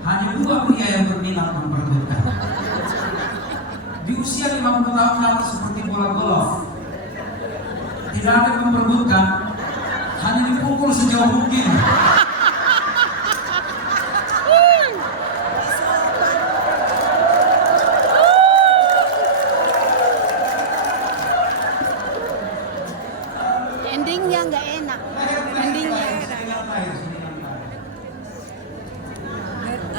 hanya dua pria yang berminat memperebutkan. Di usia 50 tahun ke atas seperti bola golf, tidak ada yang memperebutkan, hanya dipukul sejauh mungkin. Endingnya nggak enak. Endingnya.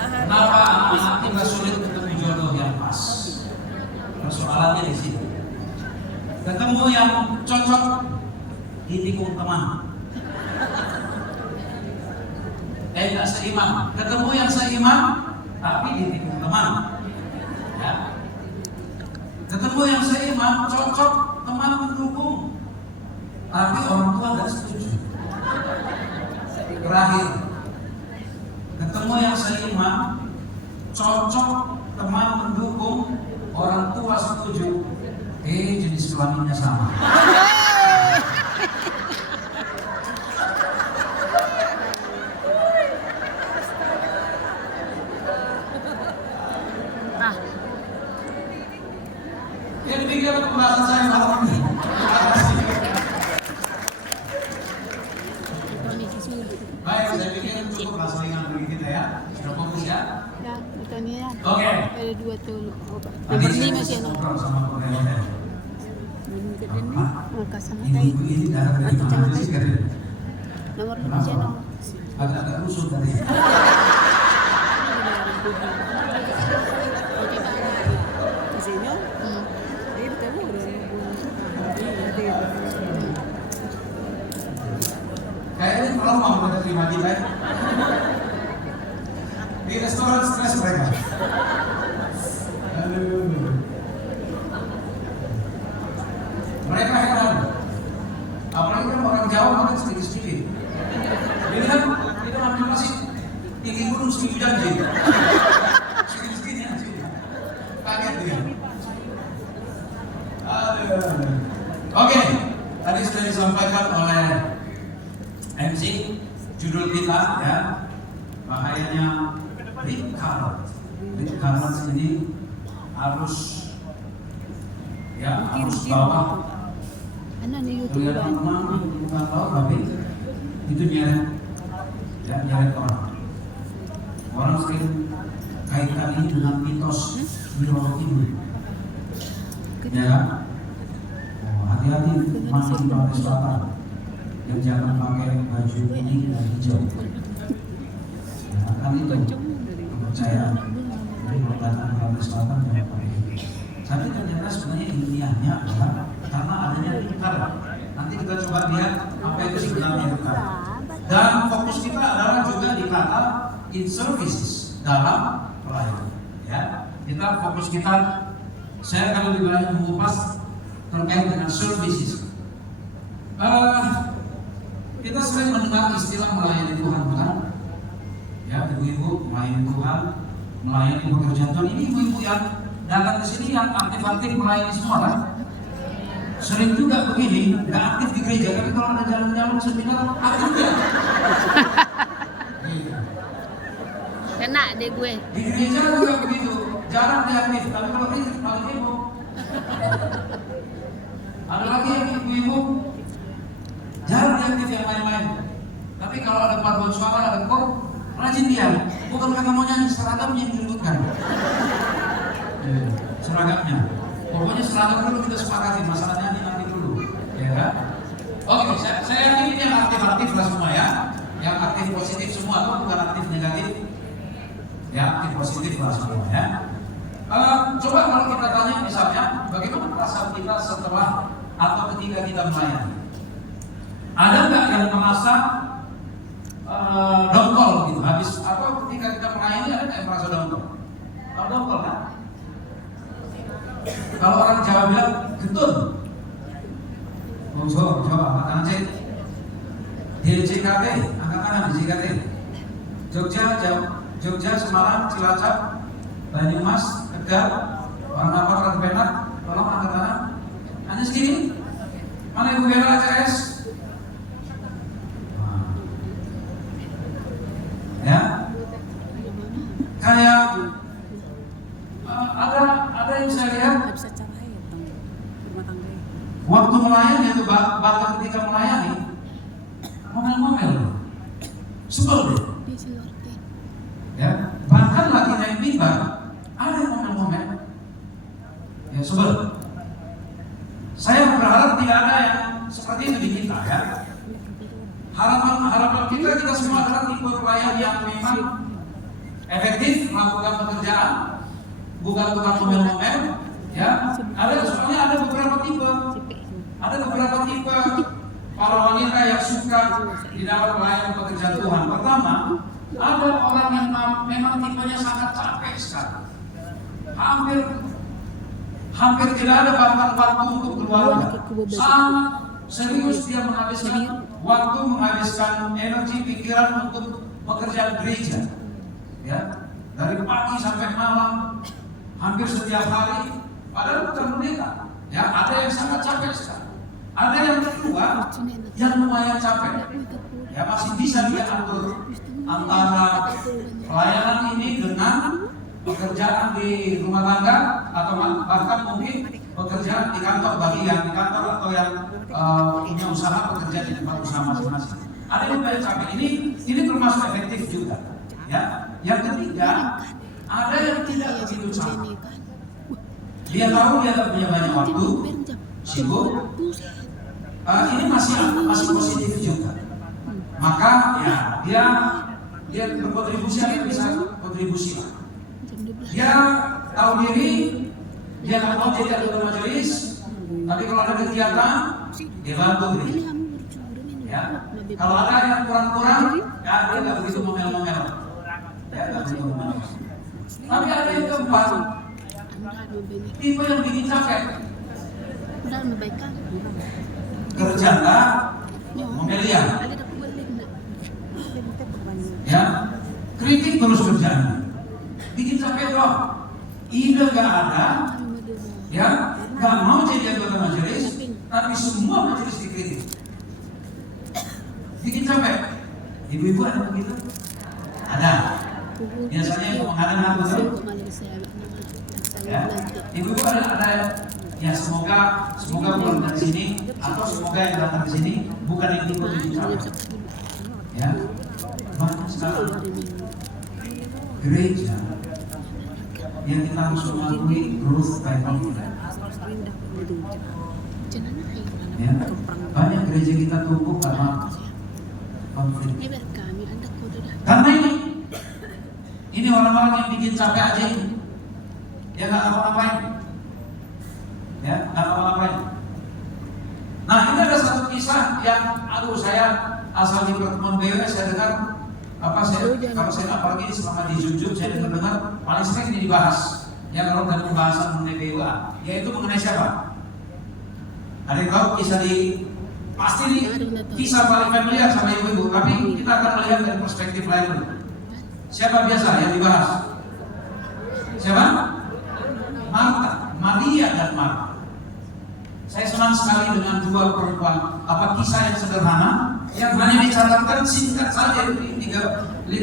Kenapa anak-anak kita sulit ketemu jodoh yang pas? Persoalannya di situ. Ketemu yang cocok ditikung teman. Tidak seiman. Ketemu yang seiman tapi ditikung teman. Ya. Ketemu yang seiman, cocok, teman mendukung, tapi orang tua nggak setuju. Terakhir, ketemu yang seiman, cocok, teman mendukung, orang tua setuju, jenis kelaminnya sama. Jadi demikian pembahasan saya malam ini. Baik, saya pikir cukup lah selingan bagi kita ya. Sudah fokus ya? Ya, itu nih ya. Oke. Ada dua tuh. Tadi Nomor saya 5 sih ngobrol sama pegawai. ini Ini darah dari mana sih? nomor 5 sih no. Agak rusuh tadi. Kayaknya kalau mau mereka terima kita ya. Di restoran stres mereka. Mereka heran. Apalagi kan orang Jawa kan sedikit-sedikit. Ini kan kita ambil masih tinggi gunung sedikit janji. Sedikit-sedikit aja. Kaget dia. Oke, tadi sudah disampaikan oleh MC judul kita ya, bahayanya Ricardo. Ricardo ini harus bawah. Ano nih YouTube Kelihatan ba? bukan bawah tapi itu nyeret orang. Orang sering kaitkan ini dengan mitos Nirwana Ibu. Ya kan? Hati-hati masih di Pantai Selatan. Dan jangan pakai baju kuning dan hijau. Ya, kan itu kepercayaan dari perdataan Pantai Selatan yang pakai itu. Tapi ternyata sebenarnya ilmiahnya adalah karena adanya lingkar. Nanti kita coba lihat apa itu sebenarnya lingkar. Dan fokus kita adalah juga di kata in services dalam pelayanan. Ya, kita fokus kita. Saya akan lebih banyak mengupas terkait dengan services. Kita sering mendengar istilah melayani Tuhan, bukan? Ya, ibu-ibu melayani Tuhan, melayani pekerjaan Tuhan. Ini ibu-ibu yang datang ke sini yang aktif-aktif melayani semua, kan? Sering juga begini, nggak aktif di gereja, tapi kalau ada jalan-jalan seminar aktif ya. Kena deh gue. Di gereja juga begitu, jarang dia aktif, tapi kalau ini paling heboh. Ada lagi yang ibu-ibu jarang dia aktif yang main-main. Tapi kalau ada paduan suara, ada kor, rajin dia. Bukan karena mau nyanyi, seragamnya yang diributkan. Seragamnya. Pokoknya seragam dulu kita sepakati, masalah nyanyi nanti dulu. Ya kan? Oke, saya yakin ini yang aktif-aktif lah semua ya. Yang aktif positif semua tuh, bukan aktif negatif. Ya, aktif positif lah semua ya. Coba kalau kita tanya misalnya, bagaimana perasaan kita setelah atau ketika kita melayani? Ada nggak yang merasa dongkol gitu habis atau ketika kita melayani ada nggak yang merasa dongkol? Kalau dongkol kan? Kalau orang Jawa bilang getun, Jawa angkat cek, di JKT angkat tangan di JKT, Jogja, Semarang, Cilacap, Banyumas, Tegal, orang apa orang Benak, tolong angkat tangan. Hanya segini. Mana ibu Bella CS? Ya. kayak ada yang saya lihat Nggak bisa cara ya tong rumah tangga. waktu melayani itu bahkan ketika melayani ngomel-ngomel, sebel deh. Di Silorte. Ya, bahkan lagi naik mimbar ada yang ngomel-ngomel, ya sebel. Saya berharap tidak ada yang seperti itu di kita ya. Harapan kita semua adalah tipe pelayan yang memang efektif melakukan pekerjaan, bukan tukang ngomel-ngomel. Ya, soalnya ada beberapa tipe para wanita yang suka di dalam pelayanan pekerjaan Tuhan. Pertama, ada orang yang memang tipenya sangat capek sekali. Hampir tidak ada bahkan waktu untuk keluarga. Sangat serius dia menghabiskan waktu, menghabiskan energi, pikiran untuk pekerjaan gereja. Ya, dari pagi sampai malam, hampir setiap hari. Padahal bukan pendeta. Ya, ada yang sangat capek sekali. Ada yang kedua yang lumayan capek. Ya, masih bisa dia atur antara pelayanan ini dengan pekerjaan di rumah tangga atau bahkan mungkin pekerjaan di kantor bagian di kantor atau yang punya usaha bekerja di tempat usaha masing-masing. Ada yang lumayan capek. Ini termasuk efektif juga. Ya, yang ketiga ada yang tidak begitu capek. Dia tahu dia tak punya banyak waktu, sibuk. Ini masih positif juga. Maka ya dia berkontribusi, dia bisa kontribusi. Dia tahu diri, dia nggak mau jadi anggota majelis, tapi kalau ada kegiatan dia bantu diri. Ya, kalau ada yang kurang-kurang, ya dia nggak begitu ngomel-ngomel. Ya, nggak begitu ngomel. Tapi ada yang keempat, tipe yang bikin capek. Kerja enggak, ngomelian. Ya, kritik terus kerjaan. Bikin capek dong. Ide nggak ada, ya, nggak mau jadi anggota majelis, tapi semua majelis dikritik. Bikin capek. Ibu-ibu ada begitu? Ada. Biasanya yang menghadang aku tuh. Ya, ibu-ibu ada. Ya, semoga pulang dari sini atau semoga yang datang ke sini bukan yang tipe bikin capek. Ya, banyak sekarang gereja yang kita harus melalui growth by confidence. Ya, banyak gereja kita tumbuh karena konflik. Karena ini orang-orang yang bikin capek aja ini, ya nggak apa-apain, ya nggak apa-apain. Nah, ini ada satu kisah yang, saya asal di pertemuan BW saya dengar. Kalau saya apalagi selama di Junjung saya dengar paling sering ini dibahas yang kalau dalam pembahasan mengenai BWA, yaitu mengenai siapa? Ada yang tahu kisah pasti ini kisah paling familiar sama ibu-ibu, tapi kita akan melihat dari perspektif lain dulu. Siapa biasa yang dibahas? Siapa? Marta, Maria dan Marta. Saya senang sekali dengan dua perempuan. Kisah yang sederhana yang hanya dicatatkan singkat saja di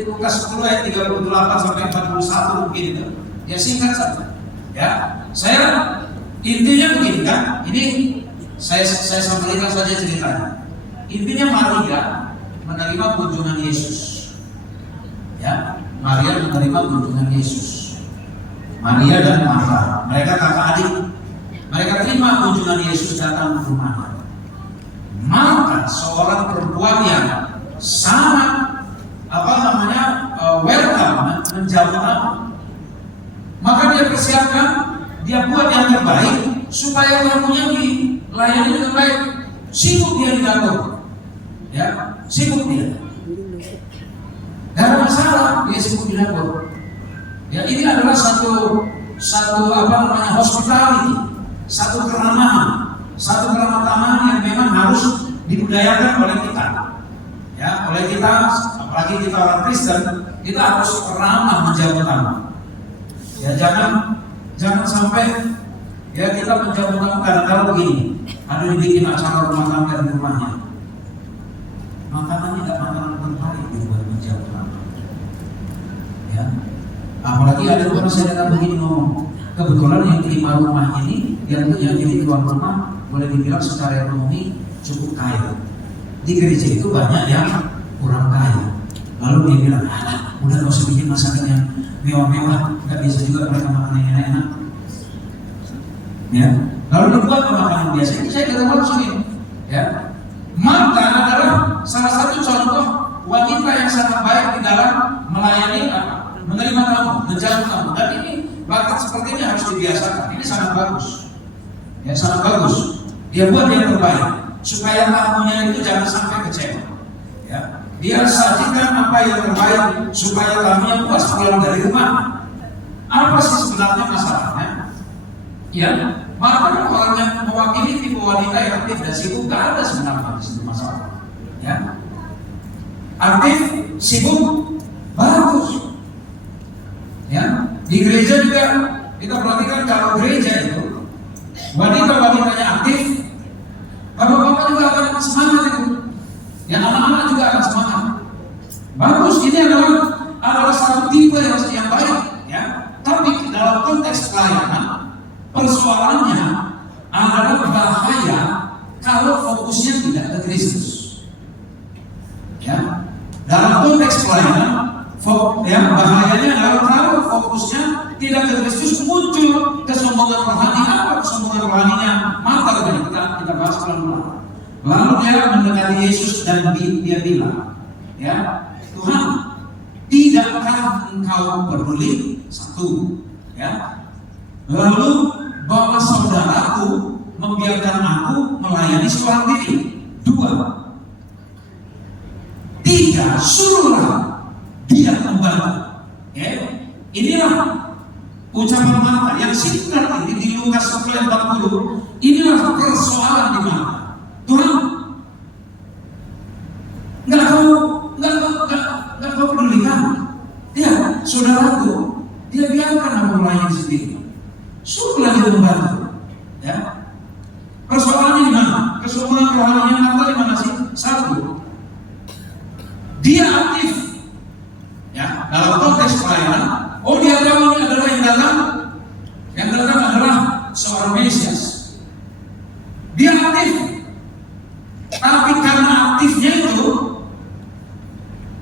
Lukas 10 ayat 38 sampai 41 mungkin itu. Ya singkat saja. Ya, saya intinya begini kan. Ini saya sampaikan saja ceritanya. Intinya Maria menerima kunjungan Yesus. Ya, Maria menerima kunjungan Yesus. Maria dan Marta, mereka kakak adik. Mereka terima kunjungan Yesus datang ke rumahnya. Marta, seorang perempuan yang sangat welcome, menjawab tamu. Maka dia persiapkan, dia buat yang terbaik supaya tamunya dilayani dengan baik. Sibuk dia di dapur, ya, sibuk dia. Gak ada masalah, dia sibuk di dapur. Ya, ini adalah satu hospitality. Satu keramahan yang memang harus dibudayakan oleh kita. Ya, oleh kita, apalagi kita orang Kristen, kita harus ramah menjamu tamu. Ya, jangan sampai ya kita menjamu tamu kadang-kadang begini. Ada dibikin acara rumah tangga di rumahnya. Makanannya tidak makanan terbaik dibuat menjamu tamu. Ya, Apalagi ada orang saya datang begini ngomong, kebetulan yang terima rumah ini, yang jadi tuan rumah, boleh dibilang secara ekonomi cukup kaya. Di gereja itu banyak yang kurang kaya. Lalu dia bilang, udah gak usah bikin masakan yang mewah-mewah, nggak bisa juga mereka makan yang enak-enak. Ya, lalu dibuat makanan biasa. Ini saya kata langsung ini. Ya, Marta adalah salah satu contoh wanita yang sangat baik di dalam melayani menerima tamu, menjamu tamu. Dan ini bakat seperti ini harus dibiasakan. Ini sangat bagus. Ya, sangat bagus. Dia buat yang terbaik supaya tamunya itu jangan sampai kecewa. Ya, dia sajikan apa yang terbaik supaya tamunya puas pulang dari rumah. Apa sih sebenarnya masalahnya? Ya, Marta orang yang mewakili tipe wanita yang aktif dan sibuk, gak ada sebenarnya di situ masalah. Ya, aktif, sibuk, bagus. Ya, di gereja juga kita perhatikan kalau gereja itu wanita-wanitanya aktif, bapak-bapak juga akan semangat itu. Ya, anak-anak juga akan semangat. Bagus, ini adalah satu tipe yang baik. Ya, tapi dalam konteks pelayanan, persoalannya adalah bahaya kalau fokusnya tidak ke Kristus. Ya, dalam konteks pelayanan, bahayanya adalah kalau fokusnya tidak ke Kristus, muncul kesombongan rohani. Apa kesombongan rohaninya? Maka kita bahas pelan-pelan. Lalu dia mendekati Yesus dan dia bilang, ya Tuhan, tidakkah engkau peduli? Satu, ya. Lalu bahwa saudaraku membiarkan aku melayani seorang diri. Dua, tiga, suruhlah dia membantu. Ya, inilah ucapan Marta yang singkat ini di Lukas 9:40. Inilah persoalan di mana Tuhan nggak kau pedulikan. Ya, saudaraku, dia biarkan aku melayani sendiri. Suruhlah dia membantu. Ya, persoalannya di mana? Kesombongan rohaninya Marta di mana sih? Satu, dia aktif. Ya, dalam konteks pelayanan, dia tahu ini adalah yang datang adalah seorang Mesias. Dia aktif, tapi karena aktifnya itu,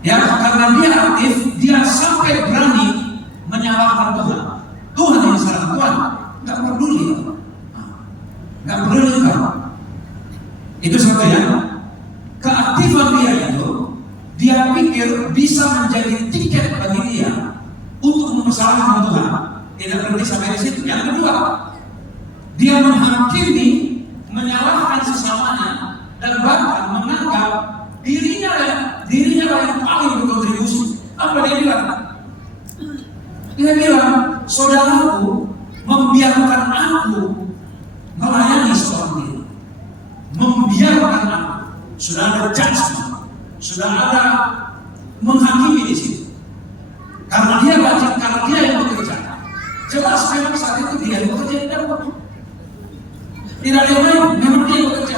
ya karena dia aktif, dia sampai berani menyalahkan Tuhan. Tuhan yang salah, Tuhan nggak peduli, nggak peduli kan? Itu satu ya. Keaktifan dia itu, dia pikir bisa menjadi tiket bagi dia untuk mempersalahkan Tuhan. Tidak berhenti sampai di situ. Yang kedua, dia menghakimi, menyalahkan sesamanya, dan bahkan menganggap dirinya yang paling berkontribusi. Apa dia bilang? Dia bilang, saudaraku membiarkan aku melayani seorang diri. Membiarkan aku. Sudah ada judgment, sudah ada menghakimi di situ. Karena dia wajib, karena dia yang bekerja. Jelas memang saat itu dia yang bekerja, tidak ada yang lain, memang dia yang bekerja.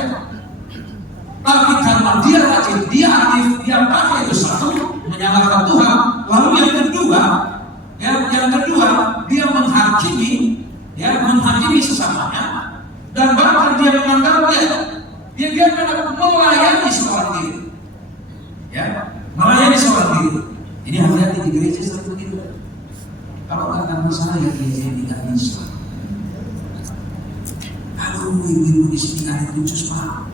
Tapi karena dia wajib, dia aktif, dia pakai itu satu, menyalahkan Tuhan. Lalu yang kedua, dia menghakimi sesamanya, dan bahkan dia menganggap dia biarkan aku melayani seorang diri. Ya, melayani seorang diri. Ini hati-hati di gereja seperti itu. Kalau kata masalah ya gereja tidak bisa. Aduh, ibu-ibu di sini ada khusus Pak.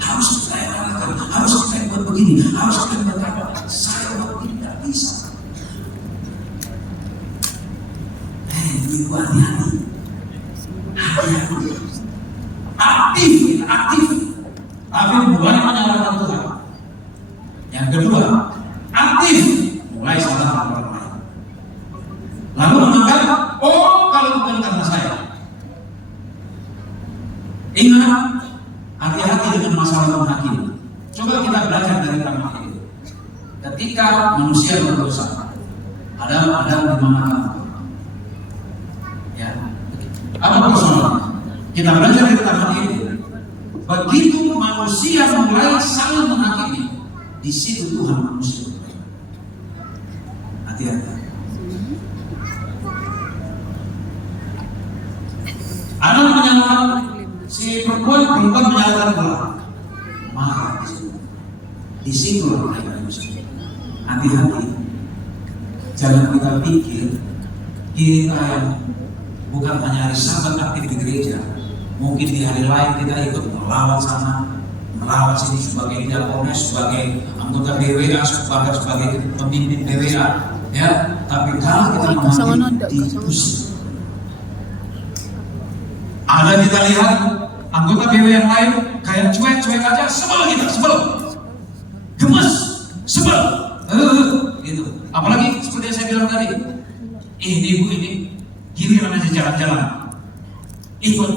Harus kita lakukan, harus kita buat begini, harus kita buat apa? Saya tidak bisa. Ibu hati-hati. Aktif, tapi bukan menyalahkan Tuhan. Yang kedua, aktif, mulai salah orang lain. Lalu menganggap, kalau bukan karena saya. Ingat, hati-hati dengan masalah menghakimi. Coba kita belajar dari Tamak itu. Ketika manusia berdosa, ada di mana? Ya, apa persoalannya? Kita belajar dari Tamak itu. Begitu manusia mulai saling menghakimi, di situ Tuhan manusia. Hati-hati. Anak menyalakan si perempuan menyalakan bola. Marah di situ mereka Yesus. Hati-hati, jangan kita pikir kita yang bukan hanya hari Sabat aktif di gereja, mungkin di hari lain kita ikut melawat sana, melawat sini sebagai diakonis, sebagai anggota BWA, sebagai pemimpin BWA, ya. Tapi kalau kita menghadiri diskusi, ada kita lihat anggota BWA yang lain kayak cuek-cuek aja, sebel kita, sebel, gemes, sebel, gitu. Apalagi seperti yang saya bilang tadi, ini ibu ini giliran aja jalan-jalan, ikut,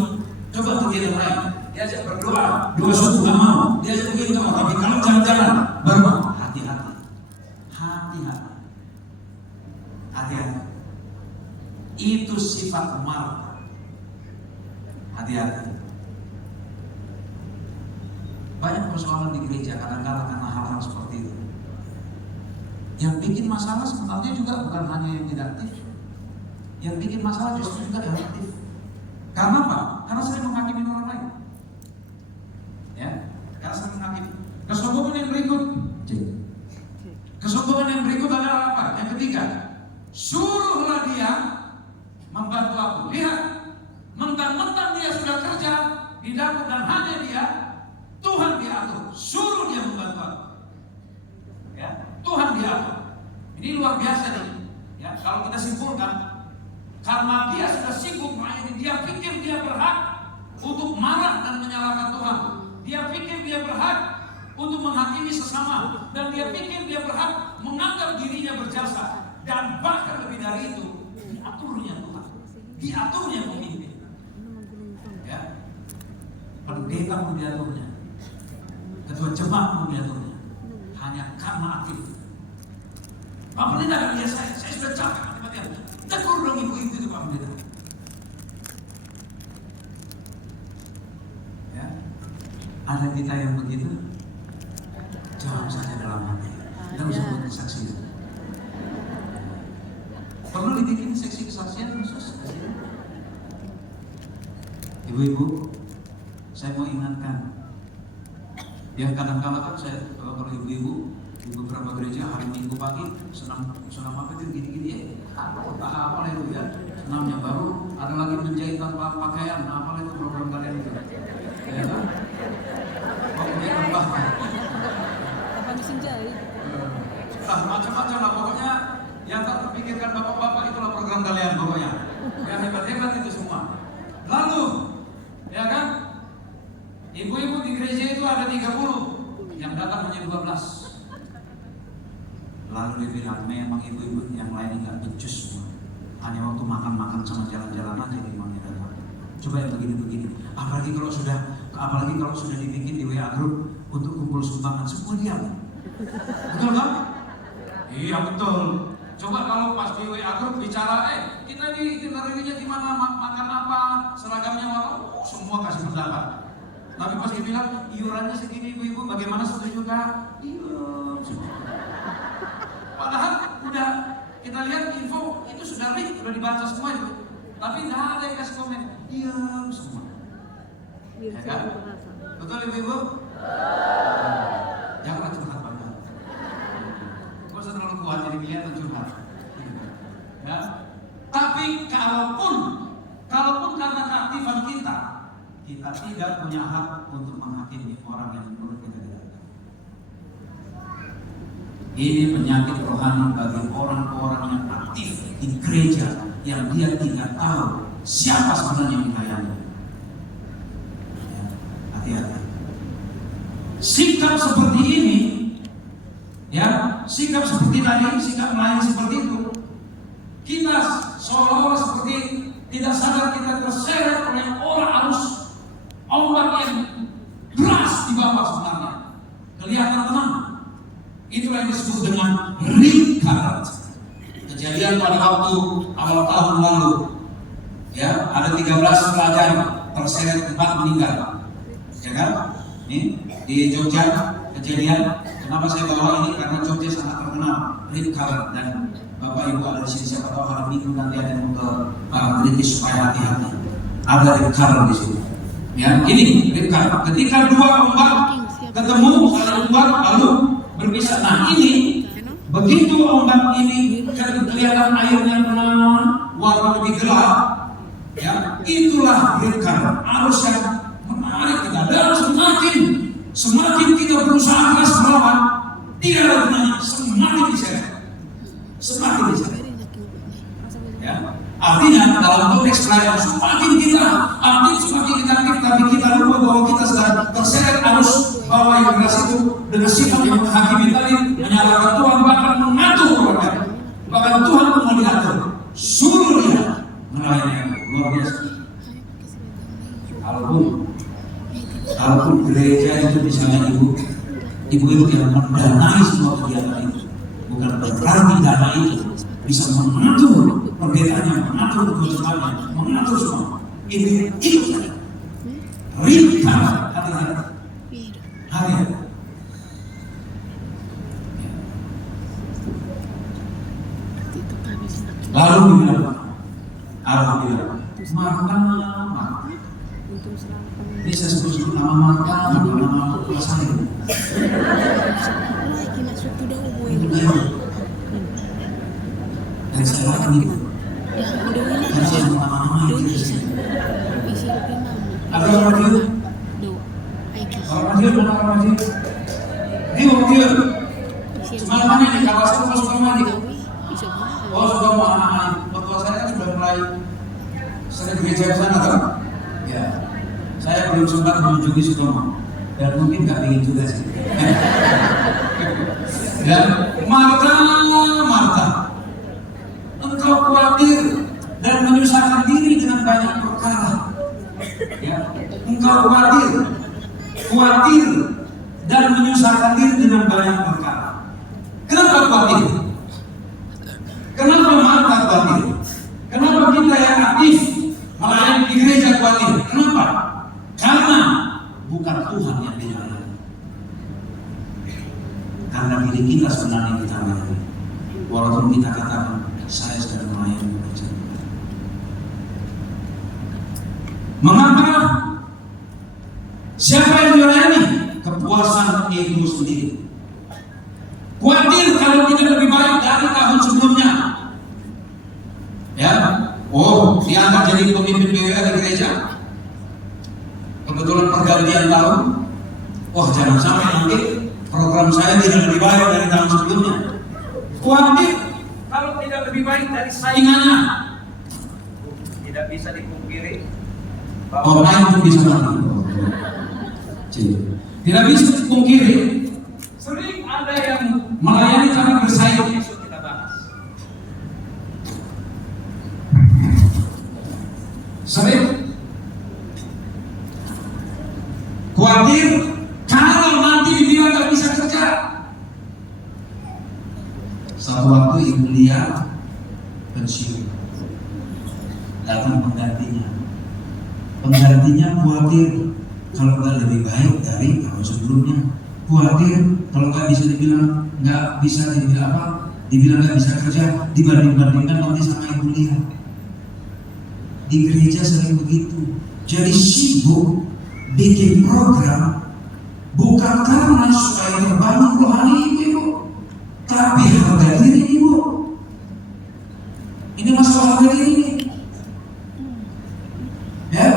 coba tuh giliran lain, diajak berdoa, doa suatu gak mau, diajak begini gak mau, tapi kalau jalan-jalan baru mau. Hati-hati, hati-hati, hati-hati. Itu sifat marah. Hati-hati. Banyak persoalan di gereja kadang-kadang karena hal-hal seperti itu. Yang bikin masalah sebenarnya juga bukan hanya yang tidak aktif. Yang bikin masalah justru juga yang aktif. Karena apa? Karena sering menghakimi orang lain. Ya, karena sering menghakimi. Kesombongan yang berikut. Kesombongan yang berikut adalah apa? Yang ketiga, suruhlah dia membantu aku. Lihat, mentang-mentang dia sudah kerja di dapur dan hanya dia, Tuhan diatur, suruh dia membantu aku. Ya, Tuhan diatur. Ini luar biasa nih. Ya, kalau kita simpulkan, karena dia sudah sibuk melayani, dia pikir dia berhak untuk marah dan menyalahkan Tuhan. Dia pikir dia berhak untuk menghakimi sesama, dan dia pikir dia berhak menganggap dirinya berjasa. Dan bahkan lebih dari itu, diaturnya Tuhan, diaturnya pemimpin. Ya, pendeta pun diaturnya, ketua jemaat pun diaturnya, hanya karena aktif. Pak Pendeta kan lihat saya sudah capek mati-matian. Tegur dong ibu-ibu itu Pak Pendeta. Ya, ada kita yang begitu, jawab saja dalam hati, tidak usah buat kesaksian. Perlu dibikin seksi kesaksian khusus. Ibu-ibu, saya mau ingatkan, yang kadang-kadang kan saya kalau ibu-ibu di beberapa gereja hari Minggu pagi senam apa itu gini-gini ya, apa itu ya, senamnya baru ada lagi menjahit tanpa pakaian, apa itu program kalian itu, ya kan? Pokoknya tambah, Apa mesin jahit? macam-macam lah pokoknya. Yang tak terpikirkan bapak-bapak itulah program kalian pokoknya. Yang hebat-hebat itu semua. Lalu, ya kan? Ibu-ibu di gereja itu ada 30, yang datang hanya 12. Lalu dia bilang, memang ibu-ibu yang lain nggak becus semua. Hanya waktu makan-makan sama jalan-jalan aja memangnya datang. Coba yang begini-begini. Apalagi kalau sudah dibikin di WA group untuk kumpul sumbangan, semua diam. Betul kan? Iya betul. Coba kalau pas di WA group bicara, kita di itinerinya gimana, makan apa, seragamnya apa, semua kasih pendapat. Tapi pas dibilang iurannya segini ibu-ibu, bagaimana setuju kak? Iya. Padahal udah kita lihat info itu sudah dibaca semua itu, tapi nggak ada yang kasih komen. Iya semua. Ya kan? Betul ibu-ibu? Janganlah curhat banget. Gak usah terlalu kuat jadi kelihatan curhat. Ya. Tapi kalaupun karena keaktifan kita tidak punya hak untuk menghakimi orang yang menurut kita tidak. Ini penyakit rohani bagi orang-orang yang aktif di gereja yang dia tidak tahu siapa sebenarnya yang dilayani. Ya, hati-hati. Sikap seperti ini, ya, sikap seperti tadi, sikap melayani seperti itu, kita seolah-olah seperti tidak sadar kita terseret oleh arus ombak yang deras di bawah sebenarnya. Kelihatan tenang. Itulah yang disebut dengan rikarat. Kejadian pada waktu awal tahun lalu, ya, ada 13 pelajar terseret tempat meninggal, ya kan? Ini di Jogja kejadian. Kenapa saya bawa ini? Karena Jogja sangat terkenal rikarat, dan Bapak Ibu ada di sini, siapa tahu hari Minggu nanti ada yang ke British supaya hati-hati. ada lingkaran di sini. Ya, ini lingkaran. Ketika dua ombak ketemu, saling kuat lalu berpisah. Nah ini begitu ombak ini kelihatan airnya warna lebih gelap, ya itulah lingkaran arus yang menarik kita. Dan semakin kita berusaha keras melawan, tidak ada gunanya, semakin diseret, semakin diseret. Ya. Artinya dalam konteks perayaan semakin kita aktif, tapi kita lupa bahwa kita sedang terseret arus bawah yang keras itu dengan sifat yang menghakimi tadi, menyalahkan Tuhan, bahkan mengatur orang, bahkan Tuhan pun mau diatur, suruh dia melayani yang luar biasa. Kalaupun gereja itu misalnya ibu yang mendanai semua kegiatan itu, bukan berarti dana itu bisa mengatur perbedaannya, mengatur kehidupannya, mengatur semua. Ini rita hati-hati. Lalu dibilang, makan. Ini saya sebut nama makan, nama kekuasaan. Dan saya akan itu. Karena saya nama itu. Ada orang dia? Orang dia mana orang dia? Dia orang dia. Semalam mana di kawasan masuk ke mana? Oh sudah mau anak-anak. Betul saya kan sudah mulai sering gereja ke sana kan? Ya. Saya belum sempat mengunjungi Sutomo dan mungkin nggak ingin juga sih. Dan Marta, engkau khawatir dan menyusahkan diri dengan banyak perkara. Ya, engkau khawatir dan menyusahkan diri dengan banyak perkara. Kenapa khawatir? Kenapa Marta khawatir? Kenapa kita yang aktif melayani di gereja khawatir? Kenapa? Karena bukan Tuhan yang dilayani, karena diri kita sebenarnya kita layani. Walaupun kita katakan saya sedang melayani gereja. Mengapa? Siapa yang melayani? Kepuasan ego sendiri. Khawatir kalau tidak lebih baik dari tahun sebelumnya. Ya, oh diangkat jadi pemimpin PWA di gereja. Kebetulan pergantian tahun, jangan sampai nanti program saya tidak lebih baik dari tahun sebelumnya. Khawatir kalau tidak lebih baik dari saingannya. Tidak bisa dipungkiri Orang lain pun bisa mati. Tidak bisa dipungkiri, sering ada yang melayani karena bersaing. besok kita bahas. Sering khawatir kalau nanti dibilang nggak bisa kerja. Satu waktu ibu Lia pensiun, datang penggantinya khawatir kalau nggak lebih baik dari tahun sebelumnya. Khawatir kalau nggak bisa dibilang nggak bisa kerja dibandingkan nanti sama ibu Lia. Di gereja sering begitu. Jadi sibuk bikin program bukan karena supaya terbangun rohani ibu, tapi harga diri ibu. Ini masalah harga diri. Ya,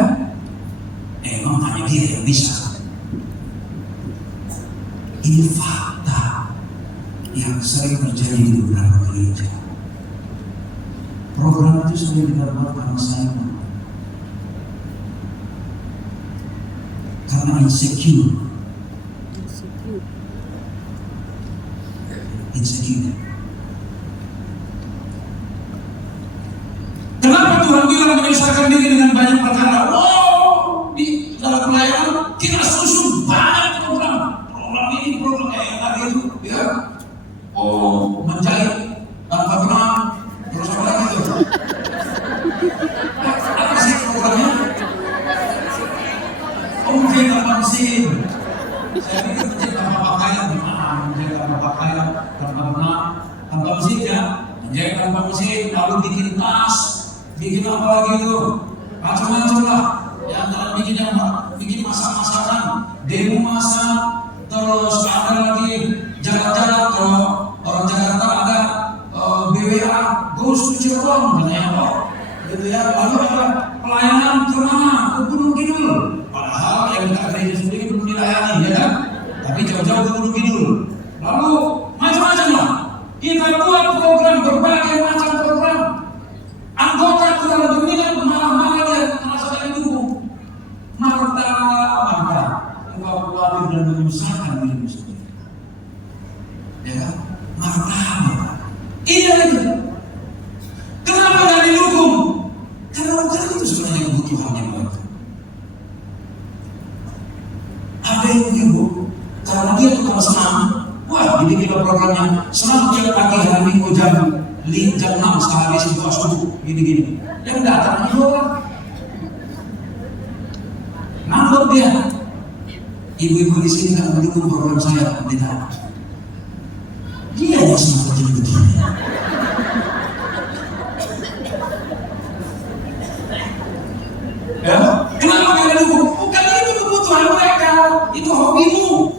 emang hanya dia yang bisa. Ini fakta yang sering terjadi di beberapa gereja. Program itu sering kita buat karena saya, karena insecure. Kenapa Tuhan bilang menyusahkan diri dengan banyak perkara? Di dalam pelayanan kita susun banyak program ini, program yang tadi itu, ya. Menjahit tanpa benang, terus apa lagi itu? Apa sih programnya? Mungkin tanpa mesin. Saya pikir menjahit tanpa pakaian, menjahit tanpa pakaian, tanpa benang, tanpa mesin ya. Menjahit tanpa mesin, lalu bikin tas, bikin apa lagi itu? macam-macam lah. Yang dalam bikin masak-masakan, demo masak, terus ada lagi jalan-jalan. Kalau orang Jakarta ada BWA, goes to Cirebon, gitu ya. Lalu ada pelayanan kemana? Ke Gunung Kidul. Padahal yang kita gereja sendiri belum dilayani, ya kan? Tapi jauh-jauh ke Gunung Kidul. Lalu macam-macam lah. Kita buat program, berbagai macam program. Anggota kurang berminat, malah dia merasakan itu. Marta, engkau khawatir dan menyusahkan dirimu sendiri. Ya kan? Marta. Iya itu. Kenapa gak didukung? Karena bukan itu sebenarnya kebutuhannya mereka. Ada yang ibu, karena dia tukang senam, wah dibikin programnya senam tiap pagi hari Minggu jam 6 setelah habis buka subuh, gini-gini. Yang datang itu orang ngambek dia. Ibu-ibu di sini nggak mendukung program saya, pendeta. Dia yang seperti begini. Ya? Kenapa kalian dukung? Bukan itu kebutuhan mereka, itu hobimu.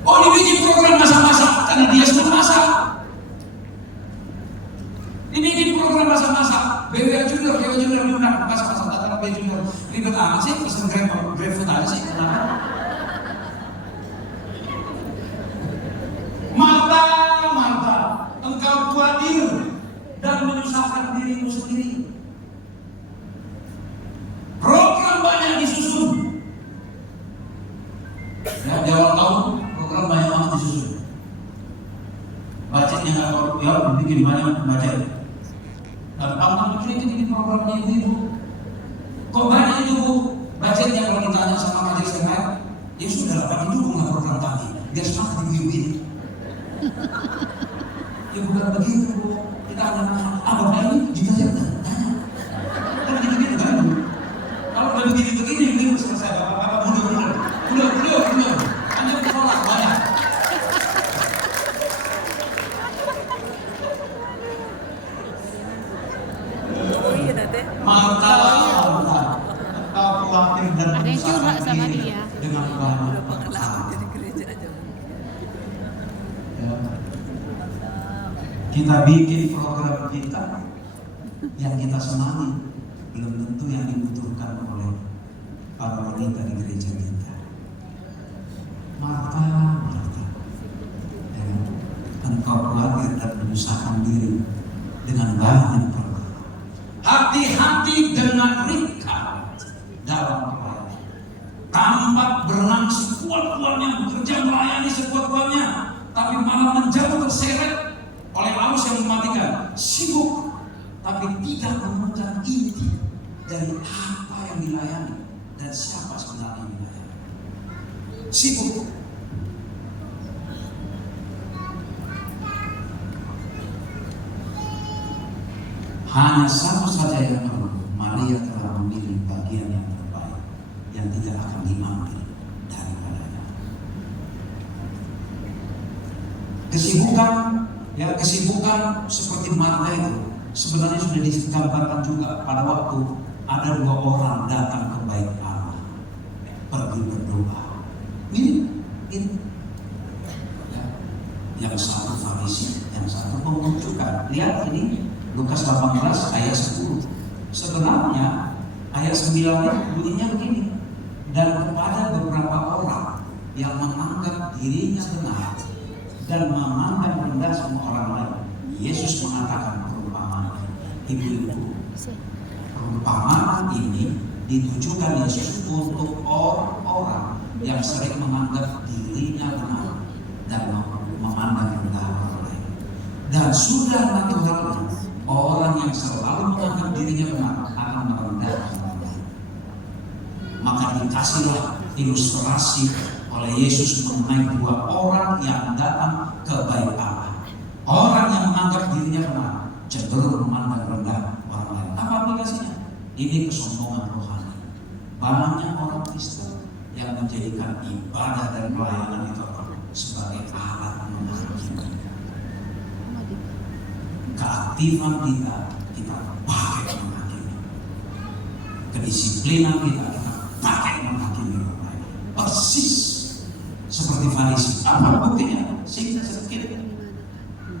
Oh, dibikin program masak-masak karena dia suka masak. Dibikin program masak-masak, BWA Junior diundang masak-masak, datang BWA Junior. Ribet amat sih, pesen grab food aja sih, kenapa? Marta, engkau khawatir dan menyusahkan dirimu sendiri. Program banyak disusun. Ya, di awal tahun program banyak banget disusun. Budgetnya nggak ya, bikin banyak budget. Dan tahun itu bikin programnya ibu. Kok banyak itu bu? Budgetnya kalau ditanya sama majelis terkait, ya sudah Pak didukung program tadi. Biar semangat ibu-ibu. Ya bukan begitu bu. Kita akan apa ini juga saya tanya. Kan begini kan bu. Kalau udah begini ini selesai bapak-bapak mundur. Anda bertolak banyak. Marta, engkau khawatir dan ada yang curhat sama dia dengan banyak pengalaman dari gereja aja. Kita bikin program kita yang kita senangi belum tentu yang dibutuhkan oleh para wanita di gereja kita. Marta, ya, engkau khawatir dan menyusahkan diri dengan banyak program. Hati-hati dengan Rika dalam pelayanan. Tampak berenang sekuat-kuatnya, bekerja melayani sekuat-kuatnya, tapi malah menjauh terseret oleh arus yang mematikan. Sibuk, tapi tidak menemukan inti dari apa yang dilayani dan siapa sebenarnya yang dilayani. Sibuk. Hanya satu saja yang perlu. Maria telah memilih bagian yang terbaik yang tidak akan diambil daripadanya. Kesibukan seperti Marta itu sebenarnya sudah digambarkan juga pada waktu ada dua orang datang ke bait Allah pergi berdoa. Ini. Ya. Yang satu Farisi, yang satu pemungut cukai. Lihat ini. Lukas 18 ayat 10. Sebenarnya ayat 9 bunyinya begini. Dan kepada beberapa orang yang menganggap dirinya benar dan memandang rendah semua orang lain, Yesus mengatakan perumpamaan. Ibu-ibu, perumpamaan ini ditujukan Yesus untuk orang-orang yang sering menganggap dirinya benar dan memandang rendah orang lain. Dan sudah naturalnya orang yang selalu menganggap dirinya benar akan merendahkan orang lain. Maka dikasihlah ilustrasi oleh Yesus mengenai dua orang yang datang ke bait Allah. Orang yang menganggap dirinya benar cenderung memandang rendah orang lain. Apa aplikasinya? Ini kesombongan rohani. Banyak orang Kristen yang menjadikan ibadah dan pelayanan itu sebagai alat menghakimi. Keaktifan kita pakai kedisiplinan kita pakai menghakimi orang lain. Persis seperti Farisi. Apa buktinya? Sedikit.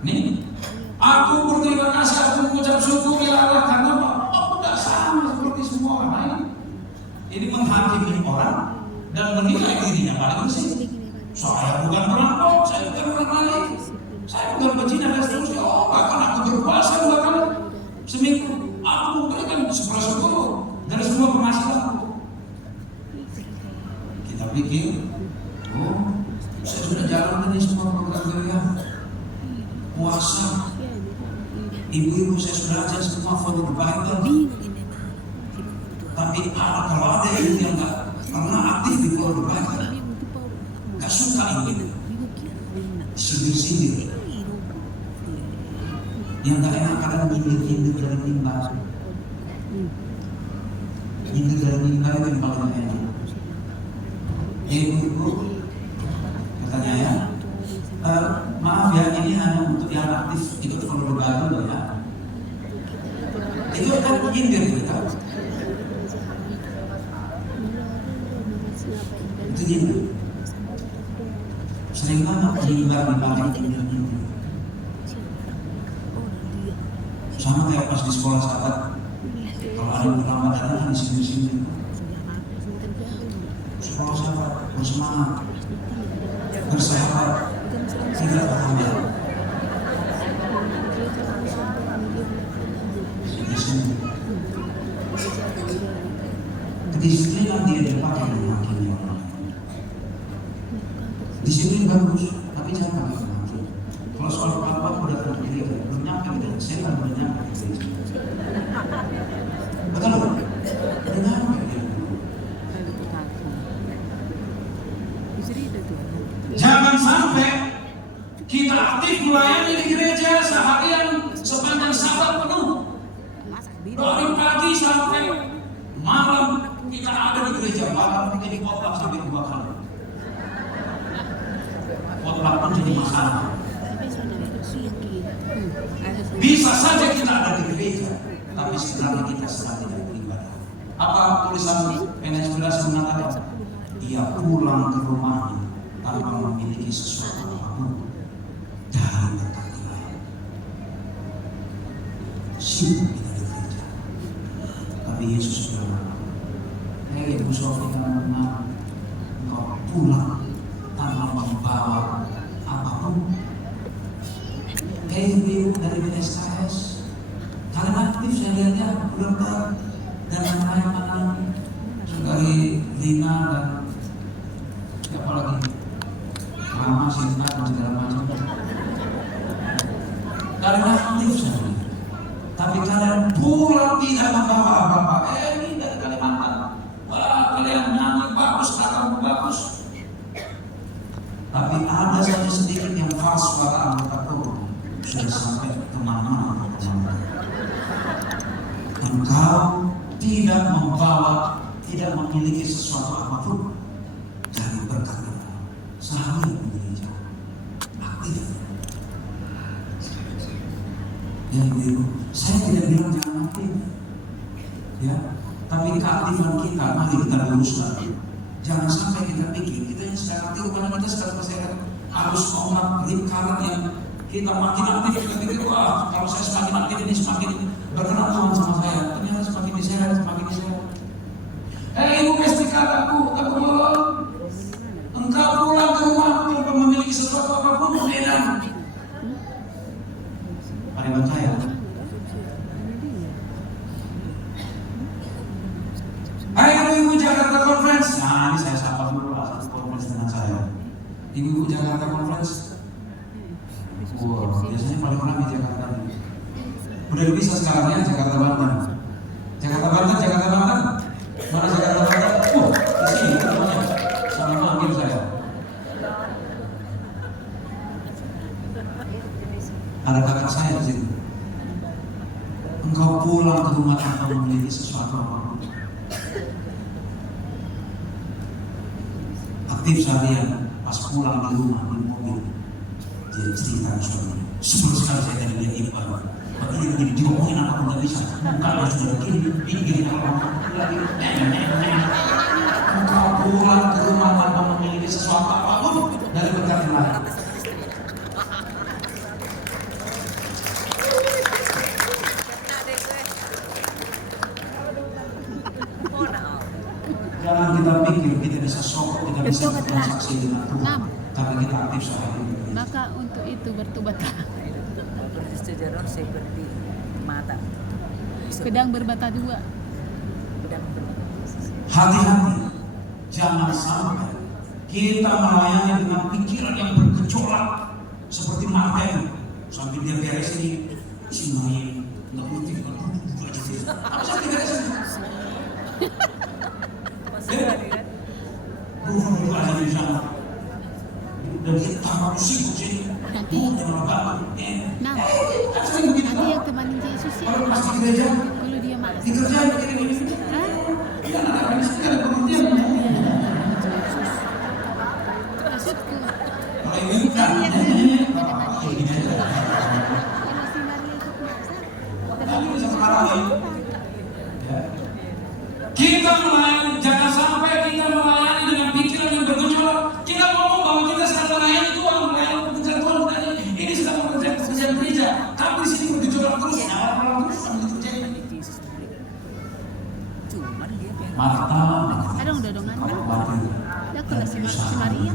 Nih, aku berterima kasih, aku mengucap syukur ya Allah karena aku tidak sama seperti semua orang lain. Ini menghakimi orang dan menilai dirinya paling bersih. Saya bukan perampok, saya bukan orang lain, saya bukan pezina dan seterusnya. Oh, bahkan aku berpuasa 2 kali seminggu. Aku memberikan 10% dari semua penghasilanku. Kita pikir, oh, saya sudah jalan ini semua program gereja, puasa, ibu-ibu saya sudah ajar semua follow the Bible. Tapi kalau ada ibu yang nggak pernah aktif di follow the Bible, nggak suka ini, sindir-sindir, yang nggak enak kadang nyindir dari mimbar. Nyindir dari mimbar itu yang paling enak. Ibu-ibu katanya ya, maaf ya, ini hanya untuk yang aktif ikut follow the Bible ya. Itu kan nyindir kita. Itu nyindir. Sering banget mimbar dipakai untuk nyindir. Sama kayak pas di sekolah sahabat, kalau ada yang Ramadan di sini-sini, sekolah sahabat bersemangat, bersahabat, tidak berhubungan. Sini-sini. Kedisiplinan dia dipakai menghakimi orang lain. Disiplin bagus, tapi jangan pakai menghakimi. Kalau soal apa udah terjadi, belum nyampe dan saya kan belum nyampe di sini. Betul? Belum nyampe. Jangan sampai kita aktif melayani di gereja seharian sepanjang Sabat penuh. Dari pagi sampai malam kita ada di gereja, bahkan kita di khotbah sampai 2 kali. Khotbah pun jadi masalah. Bisa saja kita ada di gereja, tapi sebenarnya kita sedang tidak beribadah. Apa tulisan PNS11 mengatakan? Ia pulang ke rumahnya tanpa memiliki sesuatu apapun dari berkat Tuhan. Sibuk kita di gereja, tapi Yesus bilang, hei Ibu Sofi, karena engkau pulang tanpa membawa apapun. Hei ibu dari BSKS, kalian aktif, saya lihatnya benar dan lain-lain, sekali Lina dan siapa lagi, Mama, Sinta dan segala macam. Kalian aktif sekali, tapi kalian pulang tidak membawa apa-apa. Ini dari Kalimantan, wah kalian nyanyi bagus, katamu bagus, tapi ada saja sedikit yang pas suara anggota korum. Sudah sampai kemana-mana. Engkau tidak membawa, tidak memiliki sesuatu apapun dari berkat Tuhan. Sehari di gereja aktif. Ya ibu, saya tidak bilang jangan aktif, ya. Tapi keaktifan kita mari kita luruskan. Jangan sampai kita pikir kita yang sedang aktif karena kita sedang bersehat arus ombak rip current yang kita makin aktif, kita pikir wah kalau saya semakin aktif ini semakin berkenan Tuhan sama saya. Ternyata semakin diseret, semakin diseret. Ibu pastikan aku mohon, engkau pulang ke rumah tanpa memiliki sesuatu apapun edan. Mari baca ya. Ibu-ibu Jakarta Conference. Nah ini saya sapa dulu lah satu conference dengan saya. Ibu-ibu Jakarta Conference. Wow, biasanya paling ramai di Jakarta ini. Udah bisa sekarang ya Jakarta Banten. Jakarta Banten. Mana Jakarta Banten? Di sini semuanya. Sama manggil saya. Ada kakak saya di sini. Engkau pulang ke rumah tanpa memiliki sesuatu apapun. Aktif seharian, pas pulang ke rumah di mobil. Jadi cerita suami. Sebelum sekali saya dari dia ibadah. Bagaimana begini, diomongin apapun nggak bisa. Bukan sudah begini, ini gini kalau lagi engkau pulang ke rumah tanpa memiliki sesuatu apapun dari berkat Tuhan. Jangan kita pikir kita bisa sokok, kita bisa bertransaksi dengan Tuhan, tapi kita aktif soal ini. Maka untuk itu bertobatlah. Sejarah seperti mata. Pedang berbata dua. Hati-hati, jangan sampai kita melayani dengan pikiran yang bergejolak seperti Marta itu. Sambil dia beres ini, si Maya nggak ngerti kan? Apa sampai beres ini? Dulu aja di sana. Dan dia tambah sibuk sini. Nanti yang temanin Yesus ya. Kalau masih gereja, Kalau dia malas. dikerjain begini. Hah? Kan ada kan pengertian. Maksudku. Kalau ini kan, Yang masih Maria ikut masak. kita melayani, jangan sampai kita melayani dengan pikiran yang bergejolak. Kita ngomong bahwa kita sedang melayani Tuhan, melayani pekerjaan Tuhan, dan ini sedang mengerjakan pekerjaan gereja. Tapi di sini bergejolak terus, nyala terus, sambil terjadi. Marta, Ada dodongan kan? batin, Ya kalau si Maria.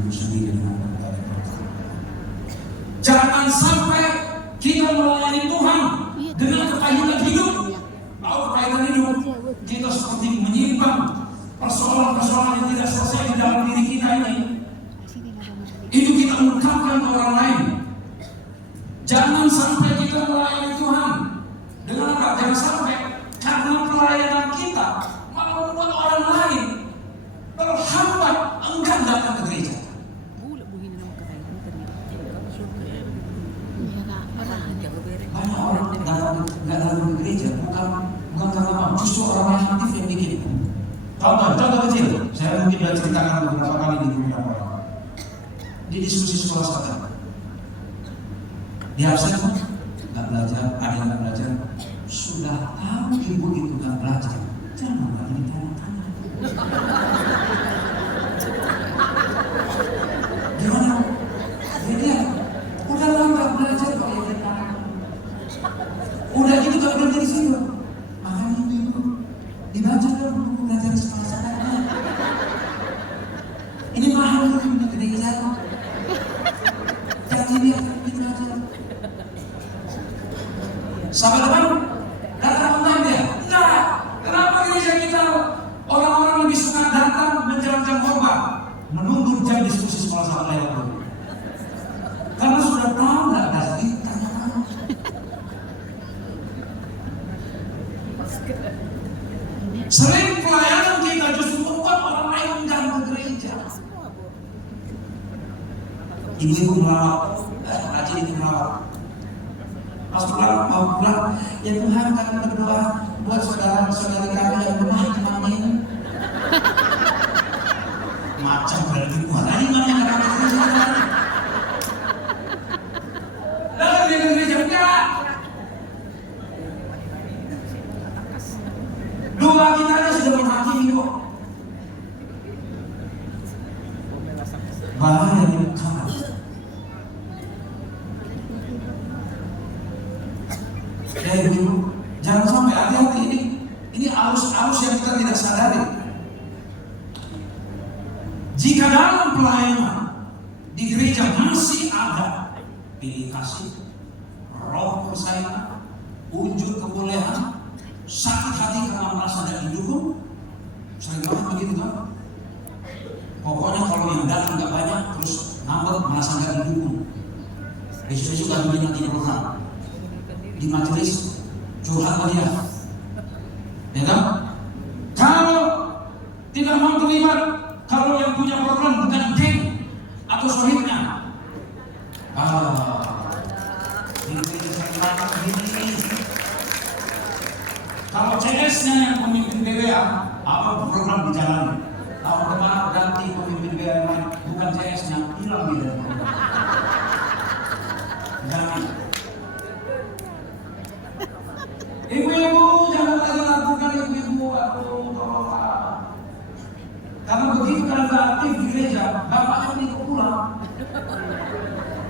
jangan sampai kita melayani Tuhan dengan kepahitan hidup. Tahu kepahitan hidup? Kita seperti menyimpang persoalan-persoalan yang tidak selesai di dalam diri kita ini. Itu kita ungkapkan ke orang lain. Jangan sampai kita melayani Tuhan dengan apa? Jangan sampai karena pelayanan kita malah membuat orang lain terhambat enggan datang ke gereja. Banyak orang nggak datang ke gereja bukan karena apa? Justru orang yang aktif yang bikin. Contoh kecil, saya mungkin sudah ceritakan beberapa kali di beberapa orang. Di diskusi sekolah saya, di absen nggak belajar, ada yang nggak belajar. Sudah tahu ibu itu nggak belajar, jangan lagi ditanya-tanya. Gimana? Jadi udah lama nggak belajar kok ya. Udah gitu gak belajar di situ. Makanya ibu dibaca dong buku belajar di sekolah saya. Ini mahal loh di gereja saya. Jangan dia belajar. Sampai depan datang online dia. Enggak. Kenapa gereja kita orang-orang lebih suka datang menjelang jam khotbah, menunggu jam diskusi sekolah sama lewat dulu. Karena sudah tahu nggak ada tanya-tanya. Sering pelayanan kita justru membuat orang lain enggan ke gereja. Ibu-ibu melawat, rajin itu melawat. Pas pulang, ya Tuhan kami berdoa buat saudara-saudara kami yang lemah imannya. Macam berarti Tuhan ini mana yang kami gereja? Lalu dia ke gereja enggak? Doa kita sudah menghakimi kok. Bahaya di kamar. Ibu, jangan sampai hati-hati ini arus-arus yang kita tidak sadari. Jika dalam pelayanan di gereja masih ada pilih kasih, roh persaingan, unjuk kebolehan, sakit hati karena merasa tidak didukung, sering banget begitu kan? Pokoknya kalau yang datang nggak banyak, terus ngambek merasa nggak didukung. Besok-besok gak banyak tidak program di majelis curhat ke dia, ya kan? Kalau tidak mau terlibat, kalau yang punya program bukan geng atau sohibnya, ini saya begini. Kalau CS-nya yang pemimpin BWA, apa program dijalani? Tahun depan ganti pemimpin BWA yang lain, bukan CS-nya, hilang dia. Jangan. Ibu-ibu jangan lagi lakukan ibu-ibu atau tolonglah. Karena begitu kalian aktif di gereja, bapaknya ikut pulang.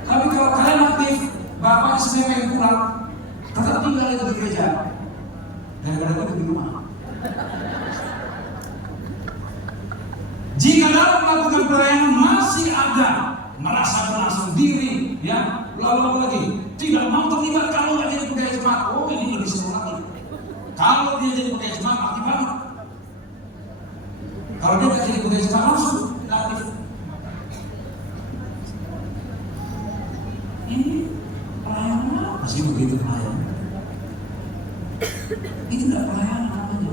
Tapi kalau kalian aktif, bapaknya sendiri pengen pulang, tetap tinggal itu di gereja. Daripada itu di rumah. Jika dalam melakukan pelayanan masih ada merasa benar sendiri, ya, lalu apa lagi? Tidak mau terlibat kalau nggak jadi pegawai jemaat. Oh, ini lebih seru lagi. Kalau dia jadi pegawai jemaat, aktif banget. Kalau dia nggak jadi pegawai jemaat, langsung aktif. Ini pelayanan apa sih begitu pelayanan? Itu tidak pelayanan namanya.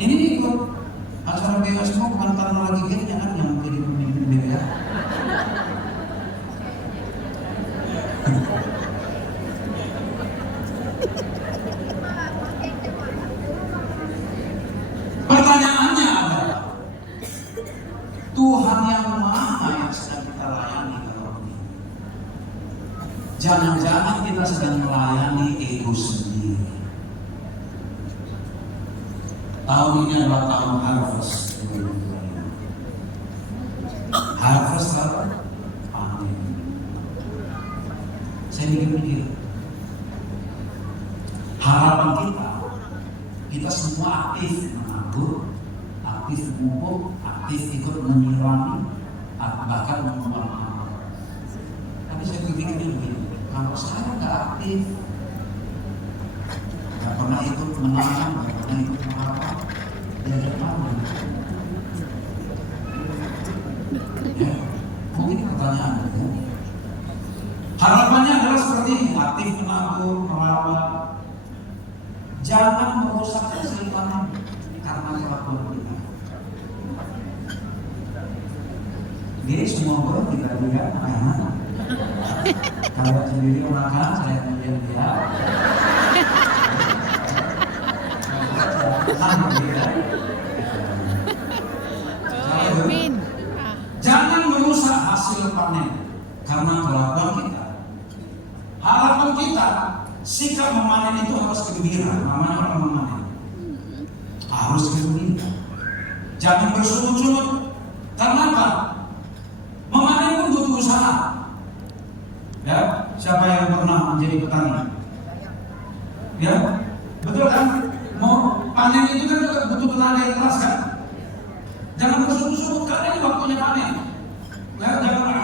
Ini ikut acara BWA semua bukan karena lagi kayaknya kan yang menjadi pemimpin BWA. Pertanyaannya adalah Tuhan yang mana yang sedang kita layani kalau ini? Jangan-jangan kita sedang melayani ego sendiri. Tahun ini adalah tahun harvest. Harvest apa? Panen. Saya mikir-mikir. Harapan kita semua aktif menabur, aktif memupuk, aktif ikut menyirami, bahkan mengumpulkan. Tapi saya berpikir begini, kalau saya nggak aktif, nggak pernah ikut menanam, nggak pernah ikut mengapa, dari mana? Ya, mungkin pertanyaan ya. Harapannya adalah seperti ini, aktif menabur, merawat. Jangan merusak hasil panen karena kelakuan kita. Jadi semua orang kita lihat anak-anak. Kalau sendiri makan, saya menjadi dia. Jangan merusak hasil panen karena kelakuan kita. Harapan kita, sikap memanen itu harus gembira. Namanya orang memanen harus gembira. Jangan bersungut-sungut. Karena apa? Memanen pun butuh usaha. Ya, siapa yang pernah menjadi petani? Ya, betul kan? Mau panen itu kan juga butuh tenaga yang keras kan? Jangan bersungut-sungut karena ini waktunya panen. Ya, jangan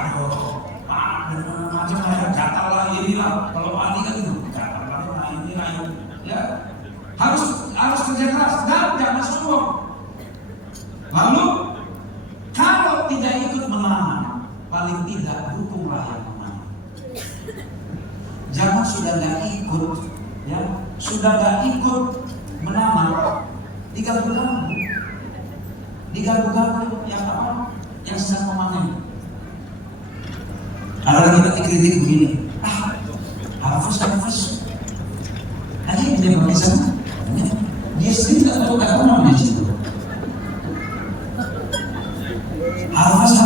macam kayak gatal lah inilah. Kalau padi kan itu gatal lah inilah. Ya, harus kerja keras dan jangan sombong. Lalu kalau tidak ikut menanam, paling tidak dukunglah yang menanam. Jangan sudah nggak ikut, ya sudah nggak ikut menanam, diganggu-ganggu yang apa? Yang sedang memanen. Ada lagi kita kritik begini, harvest. Nanti dia pakai sana, dia sendiri tidak tahu kata nama di situ. Harvest.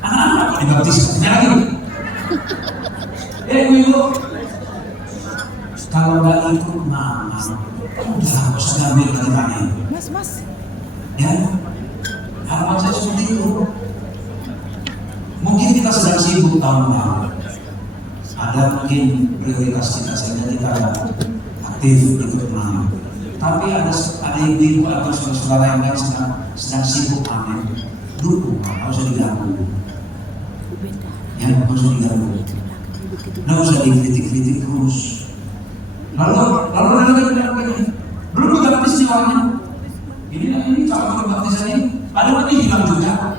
Anak-anak apa dibaptis? Lagi. Ibu, kalau nggak ikut mama, udah harus ngambil dari mana? Mas. Ya, harapan saya seperti itu. Mungkin kita sedang sibuk tahun lalu. Ada mungkin prioritas kita saja kita aktif ikut menanam. Tapi ada ibu atau saudara yang sedang sibuk panen. Dukung, nggak usah diganggu. Ya, nggak usah diganggu. Nggak usah dikritik terus. Lalu bilang begini, belum juga baptis jiwanya. Ini calon baptisan ini, ada nanti hilang juga.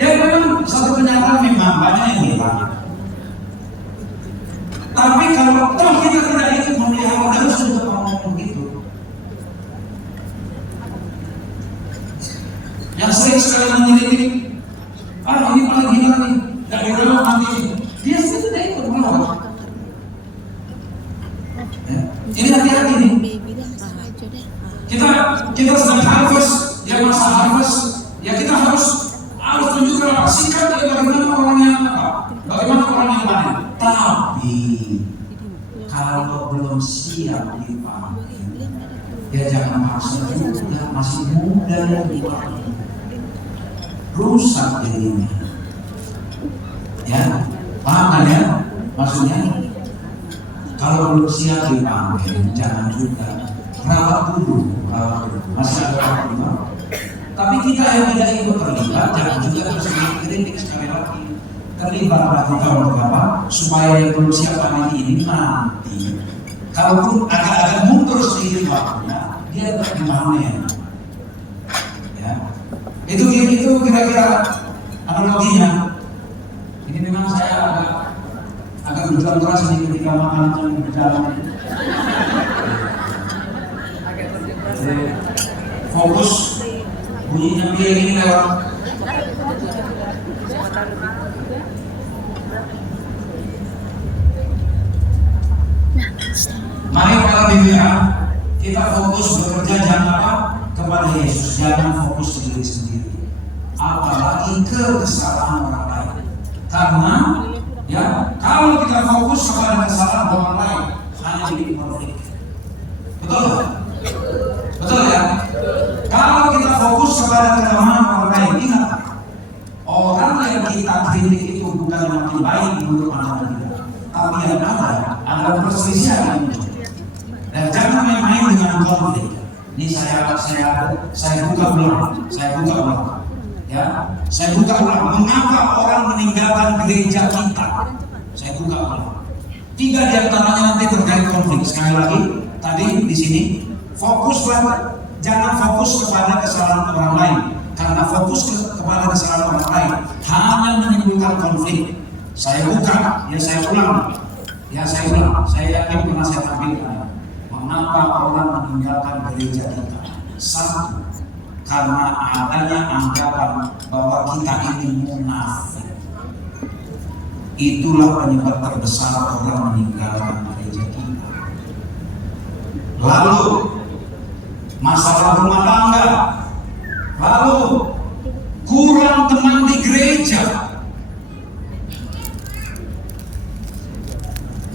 Ya memang satu kenyataan memang banyak yang hilang. Tapi kalau toh kita tidak ikut memelihara, harus juga ngomong begitu. Yang sering sekali mengkritik, ini paling hilang nih, nggak dirawat nanti. Dia sendiri tidak ikut merawat. Ya. Ini hati-hati nih. Kita sedang harvest, ya masa harvest, ya kita harus tunjukkan Tapi kalau belum siap dipanggil, ya jangan paksa juga, masih muda dipanggil. Rusak jadinya. Ya, paham kan ya? Maksudnya, kalau belum siap dipanggil, jangan juga rawat dulu. Masih ada waktu. Tapi kita yang tidak ikut terlibat, jangan juga bersedih kritik sekali lagi. Terlibatlah kita untuk apa? Supaya yang belum siap hari ini nanti, kalaupun agak-agak mundur sedikit waktunya, dia tetap dipanen. Ya, itu kira-kira analoginya. Ini memang saya agak berjuang keras nih ketika makan yang berjalan. Jadi, fokus bunyinya piring ini lewat. Mari para BBA, kita fokus bekerja jangan apa? Kepada Yesus, jangan fokus ke diri sendiri. Apalagi ke kesalahan orang lain. Karena ya, kalau kita fokus kepada kesalahan orang lain, hanya bikin konflik. Betul? Betul ya? Kalau kita fokus kepada kelemahan orang lain, ingat, orang yang kita kritik itu bukan yang lebih baik menurut pandangan kita, tapi yang ada perselisihan yang muncul. Dan jangan main-main dengan konflik. Ini saya buka ulang, ya, saya buka ulang. Mengapa orang meninggalkan gereja kita? Saya buka ulang. 3 diantaranya nanti terkait konflik. Sekali lagi, tadi di sini fokuslah, jangan fokus kepada kesalahan orang lain, karena fokus kepada kesalahan orang lain hanya menimbulkan konflik. Saya buka, ya saya ulang, saya yakin pernah saya tampilkan. Mengapa orang meninggalkan gereja kita? 1, karena adanya anggapan bahwa kita ini munafik. Itulah penyebab terbesar orang meninggalkan gereja kita. Lalu masalah rumah tangga, lalu kurang teman di gereja.